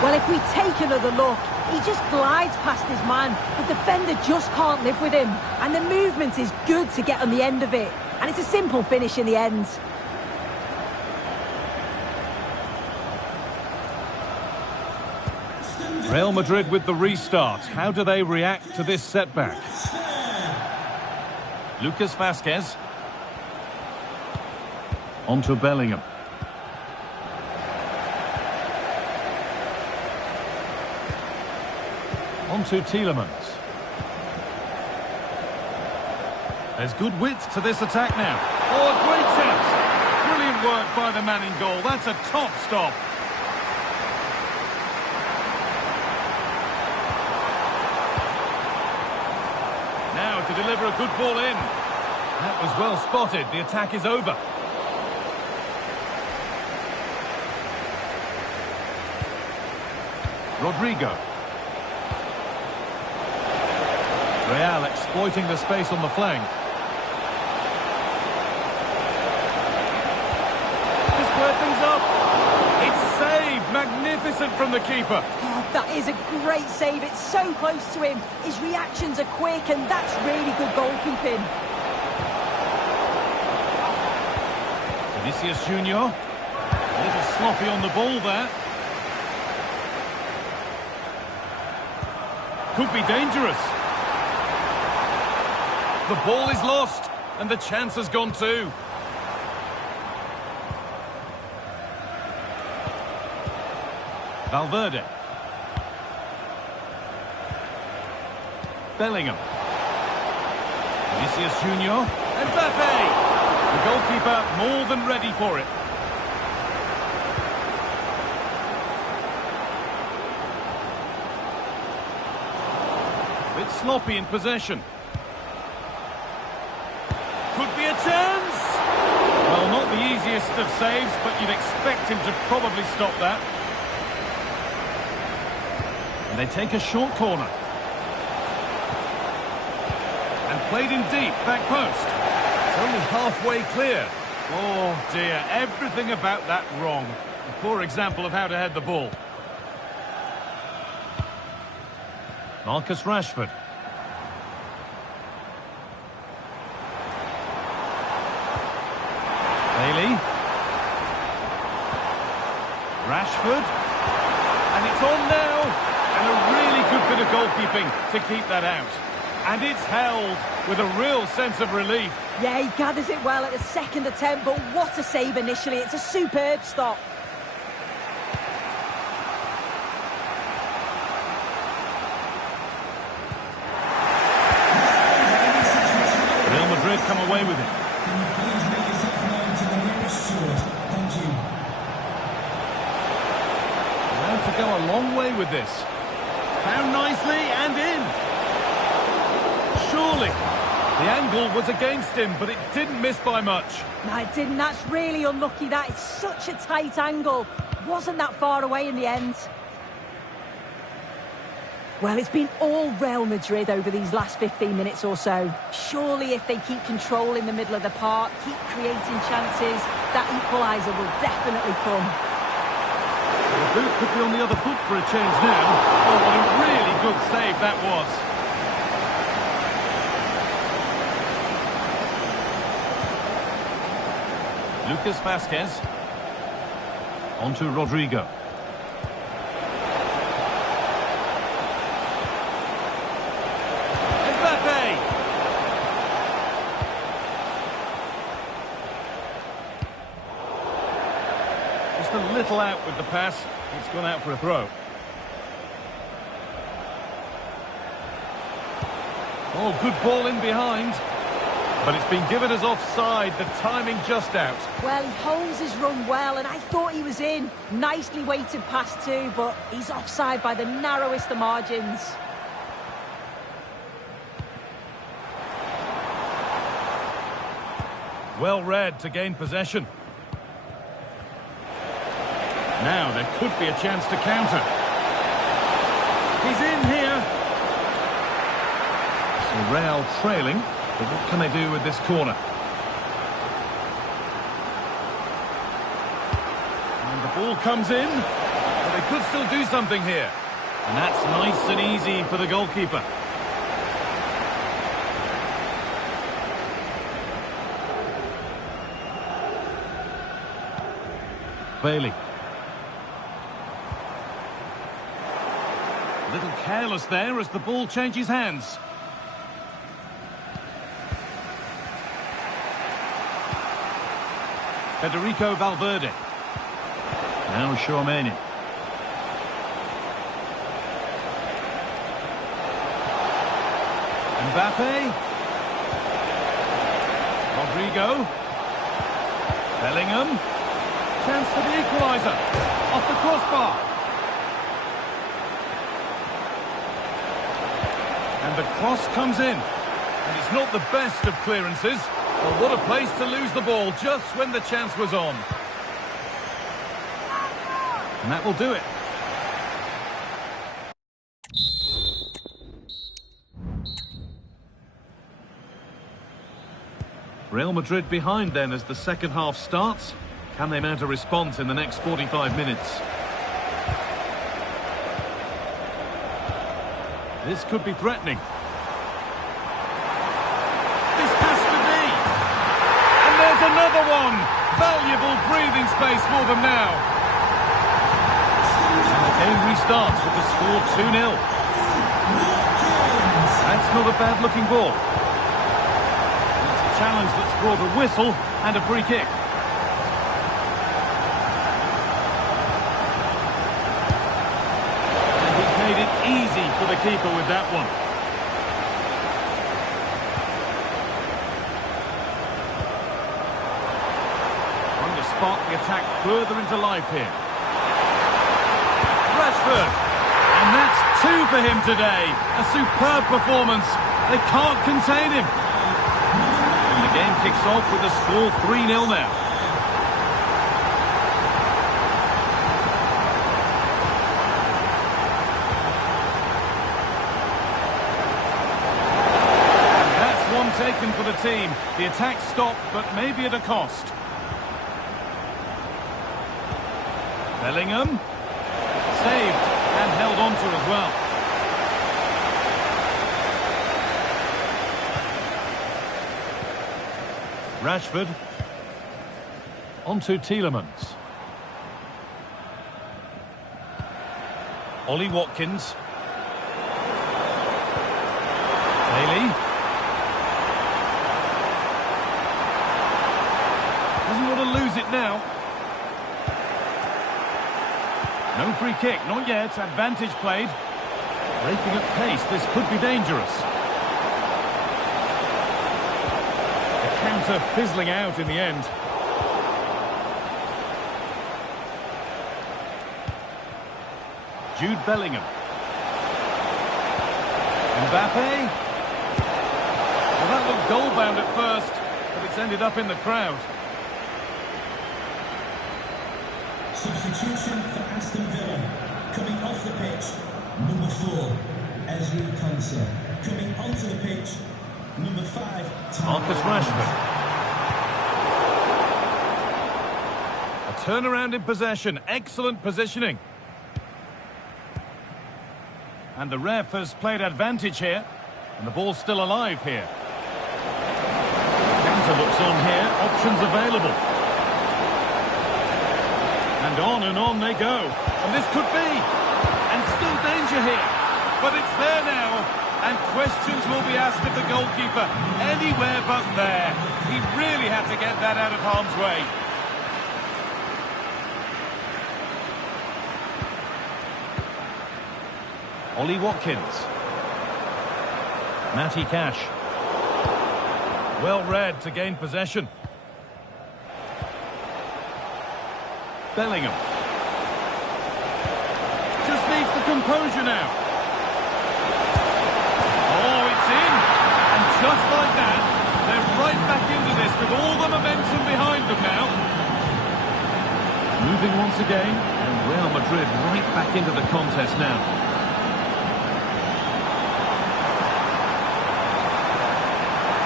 Well, if we take another look, he just glides past his man. The defender just can't live with him. And the movement is good to get on the end of it. And it's a simple finish in the end. Real Madrid with the restart. How do they react to this setback? Lucas Vazquez. On to Bellingham. On to Tielemans. There's good width to this attack now. Oh, a great chance. Brilliant work by the man in goal. That's a top stop. Now to deliver a good ball in. That was well spotted. The attack is over. Rodrigo. Real exploiting the space on the flank. To square things up. It's saved. Magnificent from the keeper. Oh, that is a great save. It's so close to him. His reactions are quick, and that's really good goalkeeping. Vinicius Junior. A little sloppy on the ball there. Could be dangerous. The ball is lost, and the chance has gone too. Valverde. Bellingham. Vinicius Junior. Mbappe! The goalkeeper more than ready for it. A bit sloppy in possession. Could be a chance! Well, not the easiest of saves, but you'd expect him to probably stop that. And they take a short corner. And played in deep, back post. It's only halfway clear. Oh dear, everything about that wrong. A poor example of how to head the ball. Marcus Rashford. Bailey. Rashford. And it's on now. And a really good bit of goalkeeping to keep that out. And it's held with a real sense of relief. Yeah, he gathers it well at the second attempt, but what a save initially. It's a superb stop. Real Madrid come away with it. Can you please make yourself known to the nearest steward? Thank you. Allowed to go a long way with this. Found nicely and in. Surely. The angle was against him, but it didn't miss by much. No, it didn't. That's really unlucky. That is such a tight angle. Wasn't that far away in the end. Well, it's been all Real Madrid over these last 15 minutes or so. Surely if they keep control in the middle of the park, keep creating chances, that equaliser will definitely come. The boot could be on the other foot for a change now. Oh, what a really good save that was. Lucas Vazquez. On to Rodrigo. Just a little out with the pass. It's gone out for a throw. Oh, good ball in behind. But it's been given as offside. The timing just out. Well, he holds his run well, and I thought he was in. Nicely weighted pass too, but he's offside by the narrowest of margins. Well read to gain possession. Now there could be a chance to counter. He's in here. So Real trailing, but what can they do with this corner? And the ball comes in, but they could still do something here. And that's nice and easy for the goalkeeper. Bailey. A little careless there as the ball changes hands. Federico Valverde. Now Tchouaméni. Mbappe. Rodrigo. Bellingham. Chance for the equaliser. Off the crossbar. And the cross comes in. And it's not the best of clearances. Well, what a place to lose the ball just when the chance was on. And that will do it. Real Madrid behind then as the second half starts. Can they mount a response in the next 45 minutes? This could be threatening. This has to be. And there's another one. Valuable breathing space for them now. And the game restarts with the score 2-0. That's not a bad looking ball. It's a challenge that's brought a whistle and a free kick. Easy for the keeper with that one. Trying to spark the attack further into life here. Rashford. And that's 2 for him today. A superb performance. They can't contain him. And the game kicks off with the score 3-0 now. Taken for the team. The attack stopped, but maybe at a cost. Bellingham. Saved and held on to as well. Rashford. On to Tielemans. Ollie Watkins. Bailey. Doesn't want to lose it now. No free kick, not yet. Advantage played. Breaking at pace, this could be dangerous. The counter fizzling out in the end. Jude Bellingham. Mbappe. Well, that looked goal-bound at first, but it's ended up in the crowd. Substitution for Aston Villa. Coming off the pitch, number 4, Ezri Konsa. Coming onto the pitch, number 5, Marcus Rashford. A turnaround in possession, excellent positioning. And the ref has played advantage here, and the ball's still alive here. Counter looks on here, options available. And on they go. And this could be. And still danger here. But it's there now. And questions will be asked of the goalkeeper. Anywhere but there. He really had to get that out of harm's way. Ollie Watkins. Matty Cash. Well read to gain possession. Bellingham. Just needs the composure now. Oh, it's in. And just like that, they're right back into this with all the momentum behind them now. Moving once again, and Real Madrid right back into the contest now.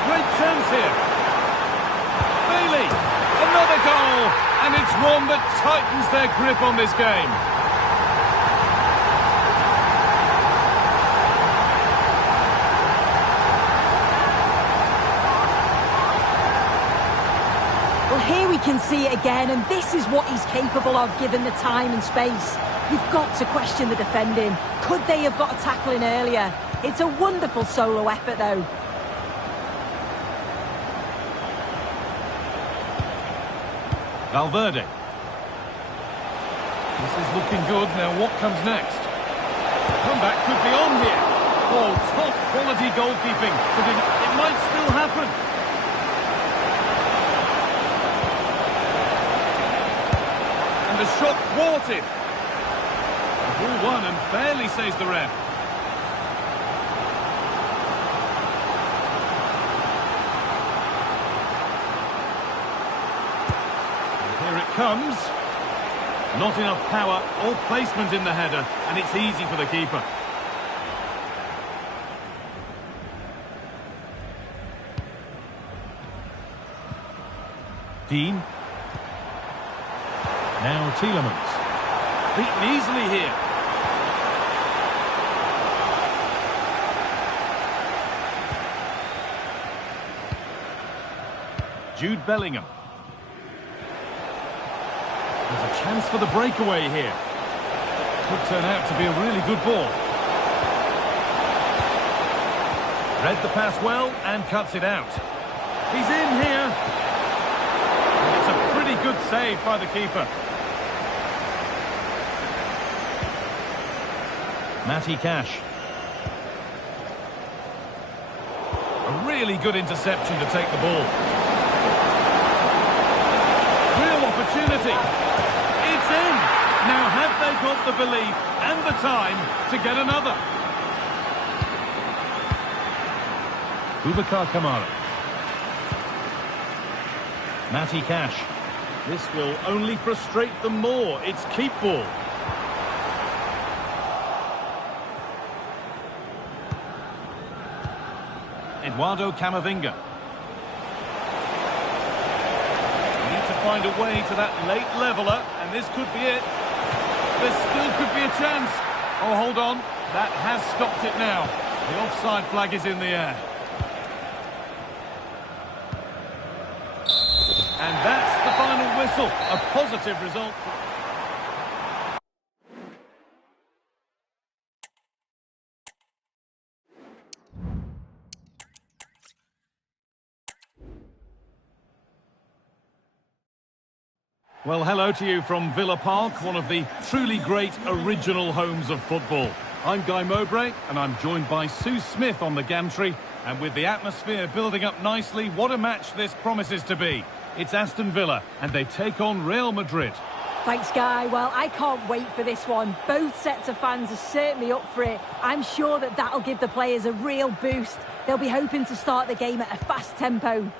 Great chance here. Bailey, another goal. And it's one that tightens their grip on this game. Well, here we can see it again, and this is what he's capable of given the time and space. You've got to question the defending. Could they have got a tackle in earlier? It's a wonderful solo effort, though. Valverde. This is looking good. Now what comes next? Comeback could be on here. Oh, top quality goalkeeping. It might still happen. And the shot thwarted. Ball won and fairly, says the ref. Here it comes. Not enough power or placement in the header, and it's easy for the keeper. Dean. Now Tielemans. Beaten easily here. Jude Bellingham. There's a chance for the breakaway here. Could turn out to be a really good ball. Read the pass well and cuts it out. He's in here. And it's a pretty good save by the keeper. Matty Cash. A really good interception to take the ball. Real opportunity. It's in. Now have they got the belief and the time to get another? Boubacar Kamara. Matty Cash. This will only frustrate them more. It's keep ball. Eduardo Camavinga. Need to find a way to that late leveller, and this could be it. There still could be a chance. Oh, hold on. That has stopped it now. The offside flag is in the air. And that's the final whistle. A positive result. Well, hello to you from Villa Park, one of the truly great original homes of football. I'm Guy Mowbray, and I'm joined by Sue Smith on the gantry. And with the atmosphere building up nicely, what a match this promises to be. It's Aston Villa, and they take on Real Madrid. Thanks, Guy. Well, I can't wait for this one. Both sets of fans are certainly up for it. I'm sure that that'll give the players a real boost. They'll be hoping to start the game at a fast tempo.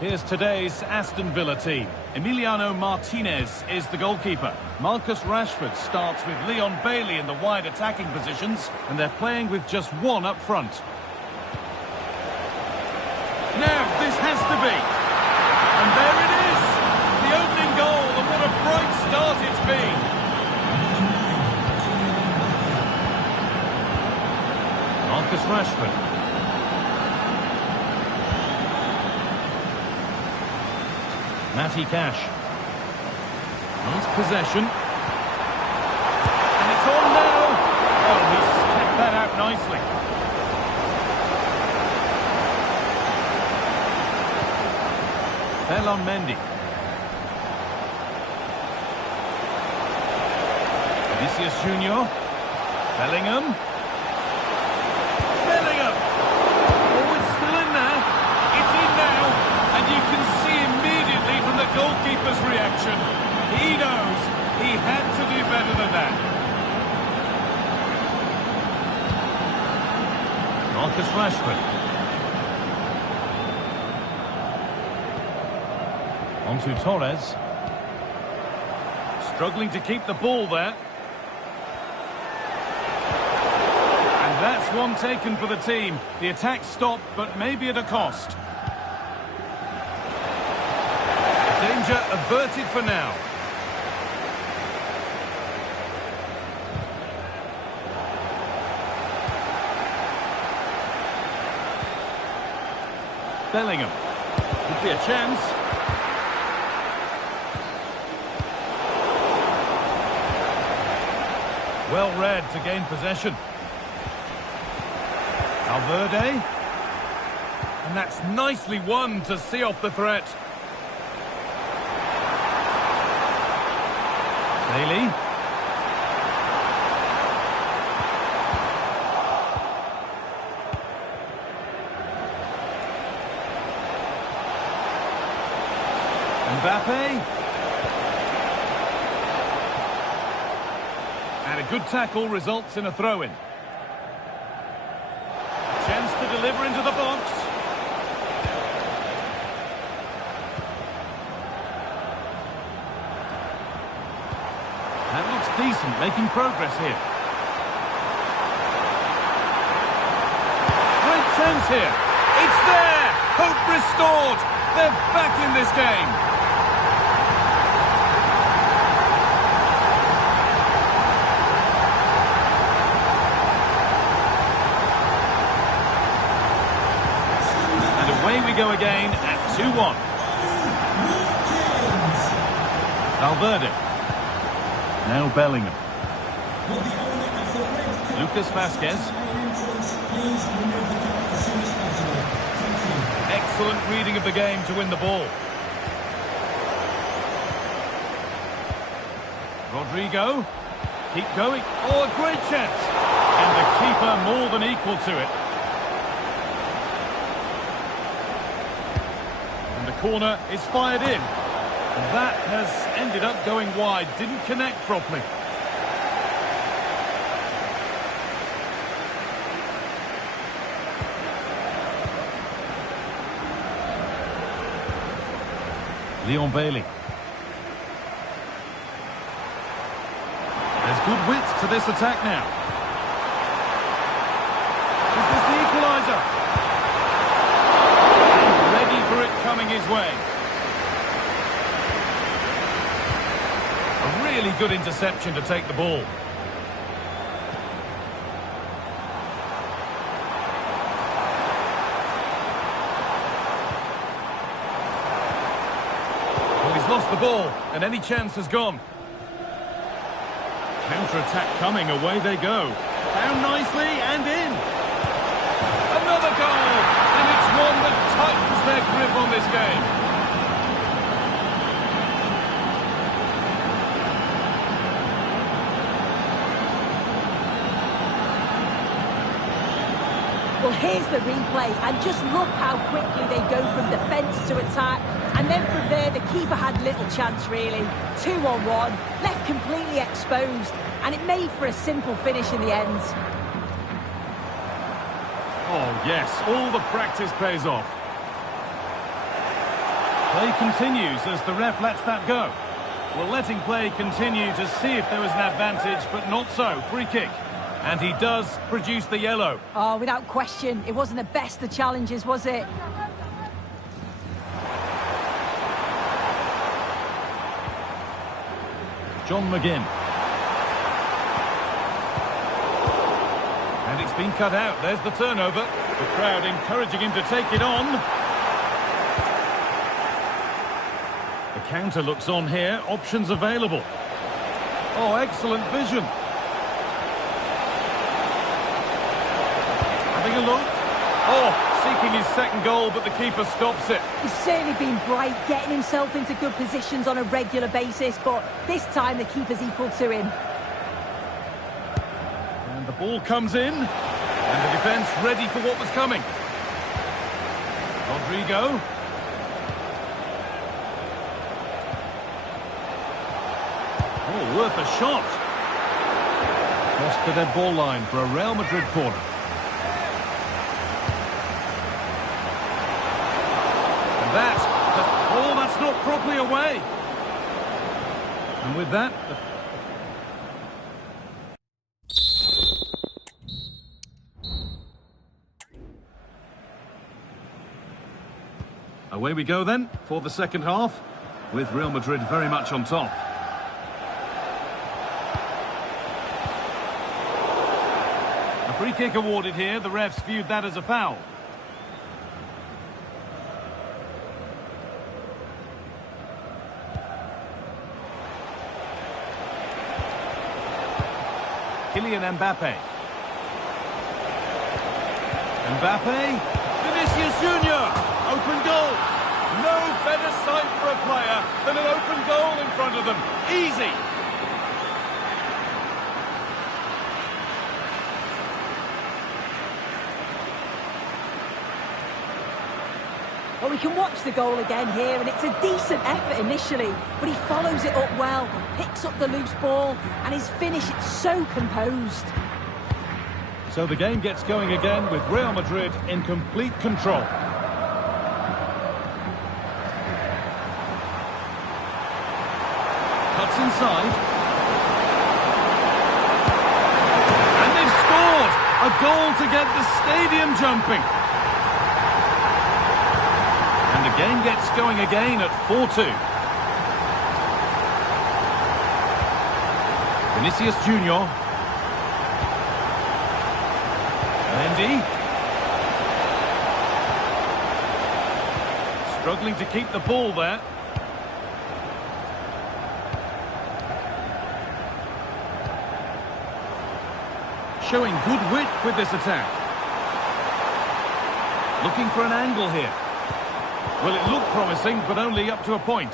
Here's today's Aston Villa team. Emiliano Martinez is the goalkeeper. Marcus Rashford starts with Leon Bailey in the wide attacking positions, and they're playing with just one up front. Now, this has to be. And there it is! The opening goal, and what a bright start it's been. Marcus Rashford. Matty Cash. Nice possession. And it's on now. Oh, he's kept that out nicely. Ferland Mendy. Vinicius Junior. Bellingham. Oh, it's still in there. It's in now. And you can see immediately from the goalkeeper's reaction. He knows he had to do better than that. Marcus Rashford. On to Torres. Struggling to keep the ball there. And that's one taken for the team. The attack stopped, but maybe at a cost. Danger averted for now. Bellingham. Could be a chance. Well read to gain possession. Valverde. And that's nicely won to see off the threat. Bailey. Mbappe. And a good tackle results in a throw-in. Chance to deliver into the box. That looks decent, making progress here. Great chance here. It's there! Hope restored! They're back in this game. Away we go again at 2-1. Valverde. Now Bellingham. Lucas Vasquez. Excellent reading of the game to win the ball. Rodrigo. Keep going. Oh, a great chance. And the keeper more than equal to it. Corner is fired in. And that has ended up going wide. Didn't connect properly. Leon Bailey. There's good width to this attack now. Is this the equaliser? Coming his way. A really good interception to take the ball. lost the ball, and any chance has gone. Counter-attack coming, away they go. Down nicely and in. Another goal, and it's one that tightens their grip on this game. Well, here's the replay, and just look how quickly they go from defence to attack. And then from there, the keeper had little chance, really. 2-on-1, left completely exposed, and it made for a simple finish in the end. Oh, yes, all the practice pays off. Play continues as the ref lets that go. Well, letting play continue to see if there was an advantage, but not so. Free kick. And he does produce the yellow. Oh, without question, it wasn't the best of challenges, was it? John McGinn. And it's been cut out. There's the turnover. The crowd encouraging him to take it on. The counter looks on here. Options available. Oh, excellent vision. Having a look. Oh, seeking his second goal, but the keeper stops it. He's certainly been bright, getting himself into good positions on a regular basis, but this time the keeper's equal to him. And the ball comes in, and the defence ready for what was coming. Rodrigo. Oh, worth a shot. Crossed the dead ball line for a Real Madrid corner. That's not properly away. And with that... Away we go then for the second half, with Real Madrid very much on top. A free kick awarded here. The refs viewed that as a foul. Kylian Mbappe. Mbappe. Vinicius Junior. Open goal. No better sight for a player than an open goal in front of them. Easy. Well, we can watch the goal again here, and it's a decent effort initially, but he follows it up well, picks up the loose ball, and his finish, it's so composed. So the game gets going again with Real Madrid in complete control. Cuts inside. And they've scored! A goal to get the stadium jumping. And the game gets going again at 4-2. Vinicius Junior. Mendy. Struggling to keep the ball there. Showing good wit with this attack. Looking for an angle here. Well, it looked promising, but only up to a point.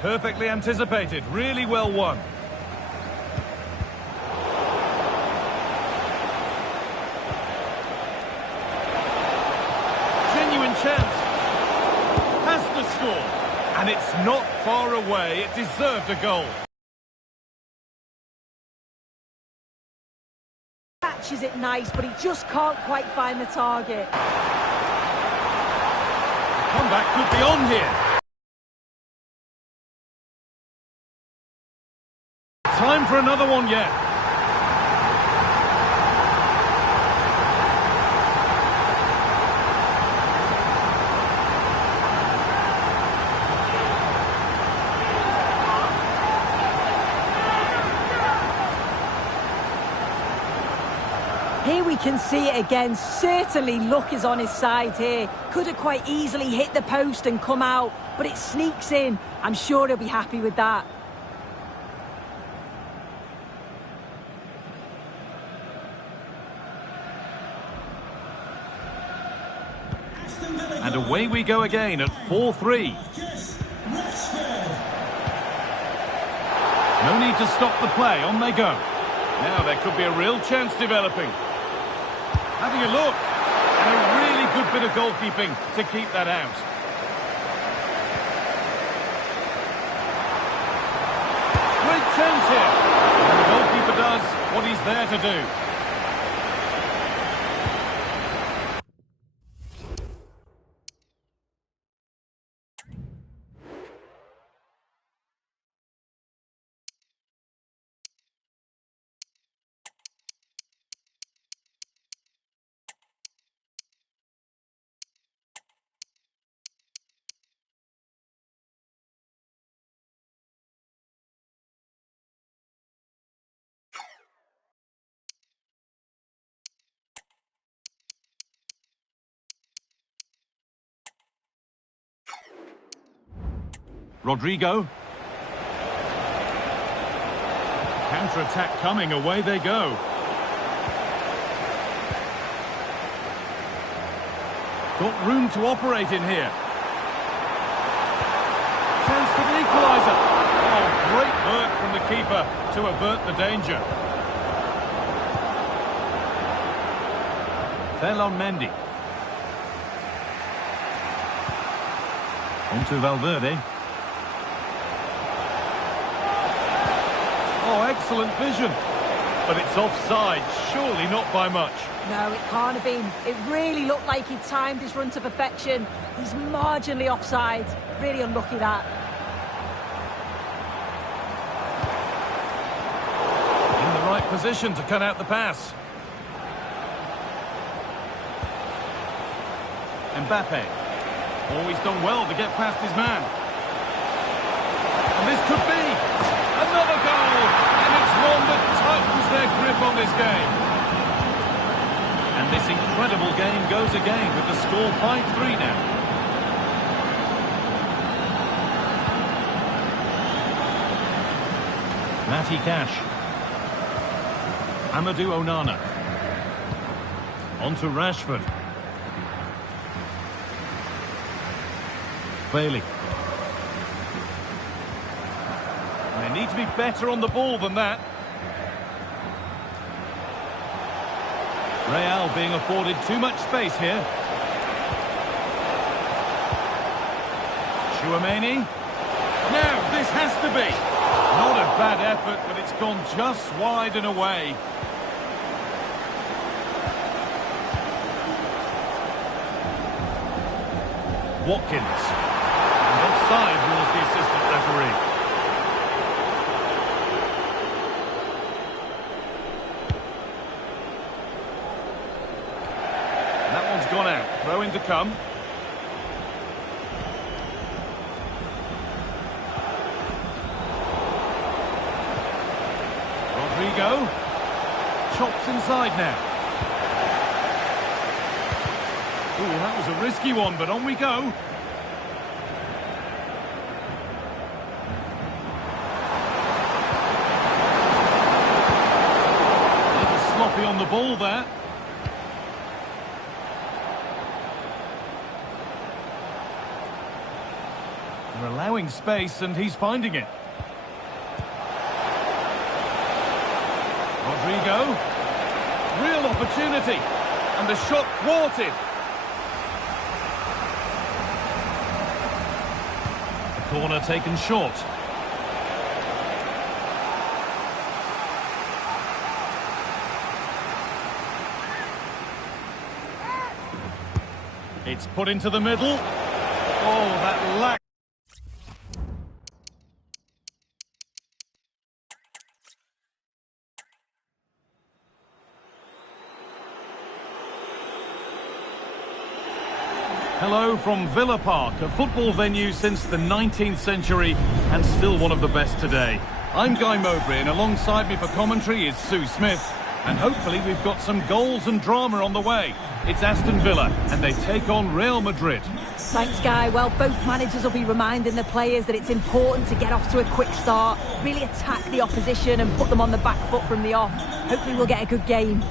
Perfectly anticipated, really well won. Genuine chance. Has to score. And it's not far away. It deserved a goal. Catches it nice, but he just can't quite find the target. Comeback could be on here. Time for another one yet. Here we can see it again. Certainly luck is on his side here. Could have quite easily hit the post and come out, but it sneaks in. I'm sure he'll be happy with that. And away we go again at 4-3. No need to stop the play, on they go. Now there could be a real chance developing. Having a look, and a really good bit of goalkeeping to keep that out. Great chance here. And the goalkeeper does what he's there to do. Rodrigo. Counter-attack coming, away they go. Got room to operate in here. Chance for the equaliser. Oh, great work from the keeper to avert the danger. Ferland Mendy. On to Valverde. Oh, excellent vision. But it's offside, surely not by much. No, it can't have been. It really looked like he timed his run to perfection. He's marginally offside. Really unlucky that. In the right position to cut out the pass. Mbappe. Always done well to get past his man. And this could be another goal. And it's one that tightens their grip on this game. And this incredible game goes again with the score 5-3 now. Matty Cash. Amadou Onana. On to Rashford. Bailey. They need to be better on the ball than that. Real being afforded too much space here. Chouameni. Now, this has to be. Not a bad effort, but it's gone just wide and away. Watkins. And offside rules the assistant referee. Gone out. Throw in to come. Rodrigo. Chops inside now. Ooh, that was a risky one, but on we go. A little sloppy on the ball there. They're allowing space and he's finding it. Rodrigo. Real opportunity. And the shot thwarted. The corner taken short. It's put into the middle. Oh, that lack. Hello from Villa Park, a football venue since the 19th century and still one of the best today. I'm Guy Mowbray and alongside me for commentary is Sue Smith. And hopefully we've got some goals and drama on the way. It's Aston Villa, and they take on Real Madrid. Thanks, Guy. Well, both managers will be reminding the players that it's important to get off to a quick start, really attack the opposition and put them on the back foot from the off. Hopefully we'll get a good game.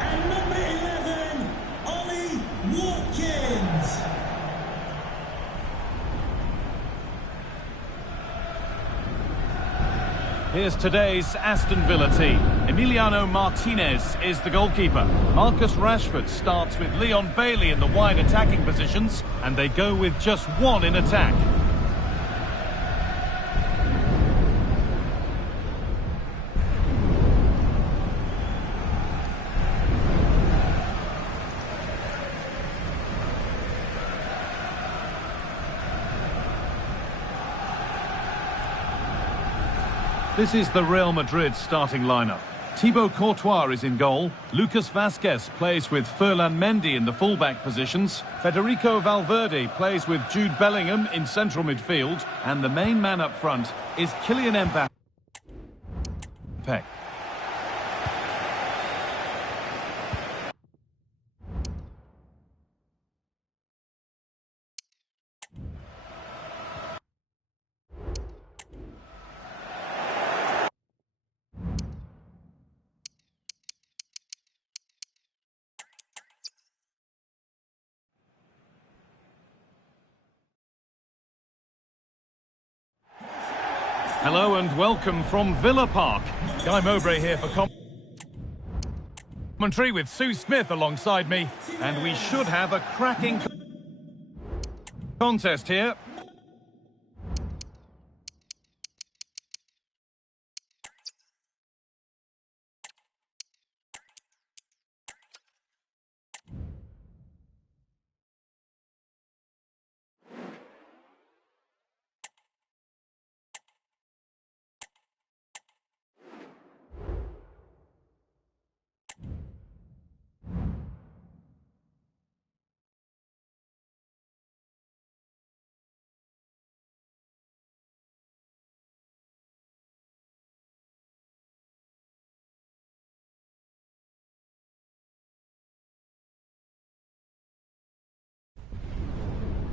And number 11, Ollie, Watkins. Here's today's Aston Villa team. Emiliano Martinez is the goalkeeper. Marcus Rashford starts with Leon Bailey in the wide attacking positions, and they go with just one in attack. This is the Real Madrid starting lineup. Thibaut Courtois is in goal. Lucas Vazquez plays with Ferland Mendy in the fullback positions. Federico Valverde plays with Jude Bellingham in central midfield. And the main man up front is Kylian Mbappé. Hello and welcome from Villa Park. Guy Mowbray here for commentary with Sue Smith alongside me, and we should have a cracking contest here.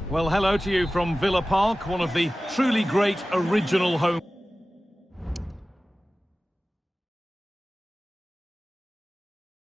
Well, hello to you from Villa Park, one of the truly great original homes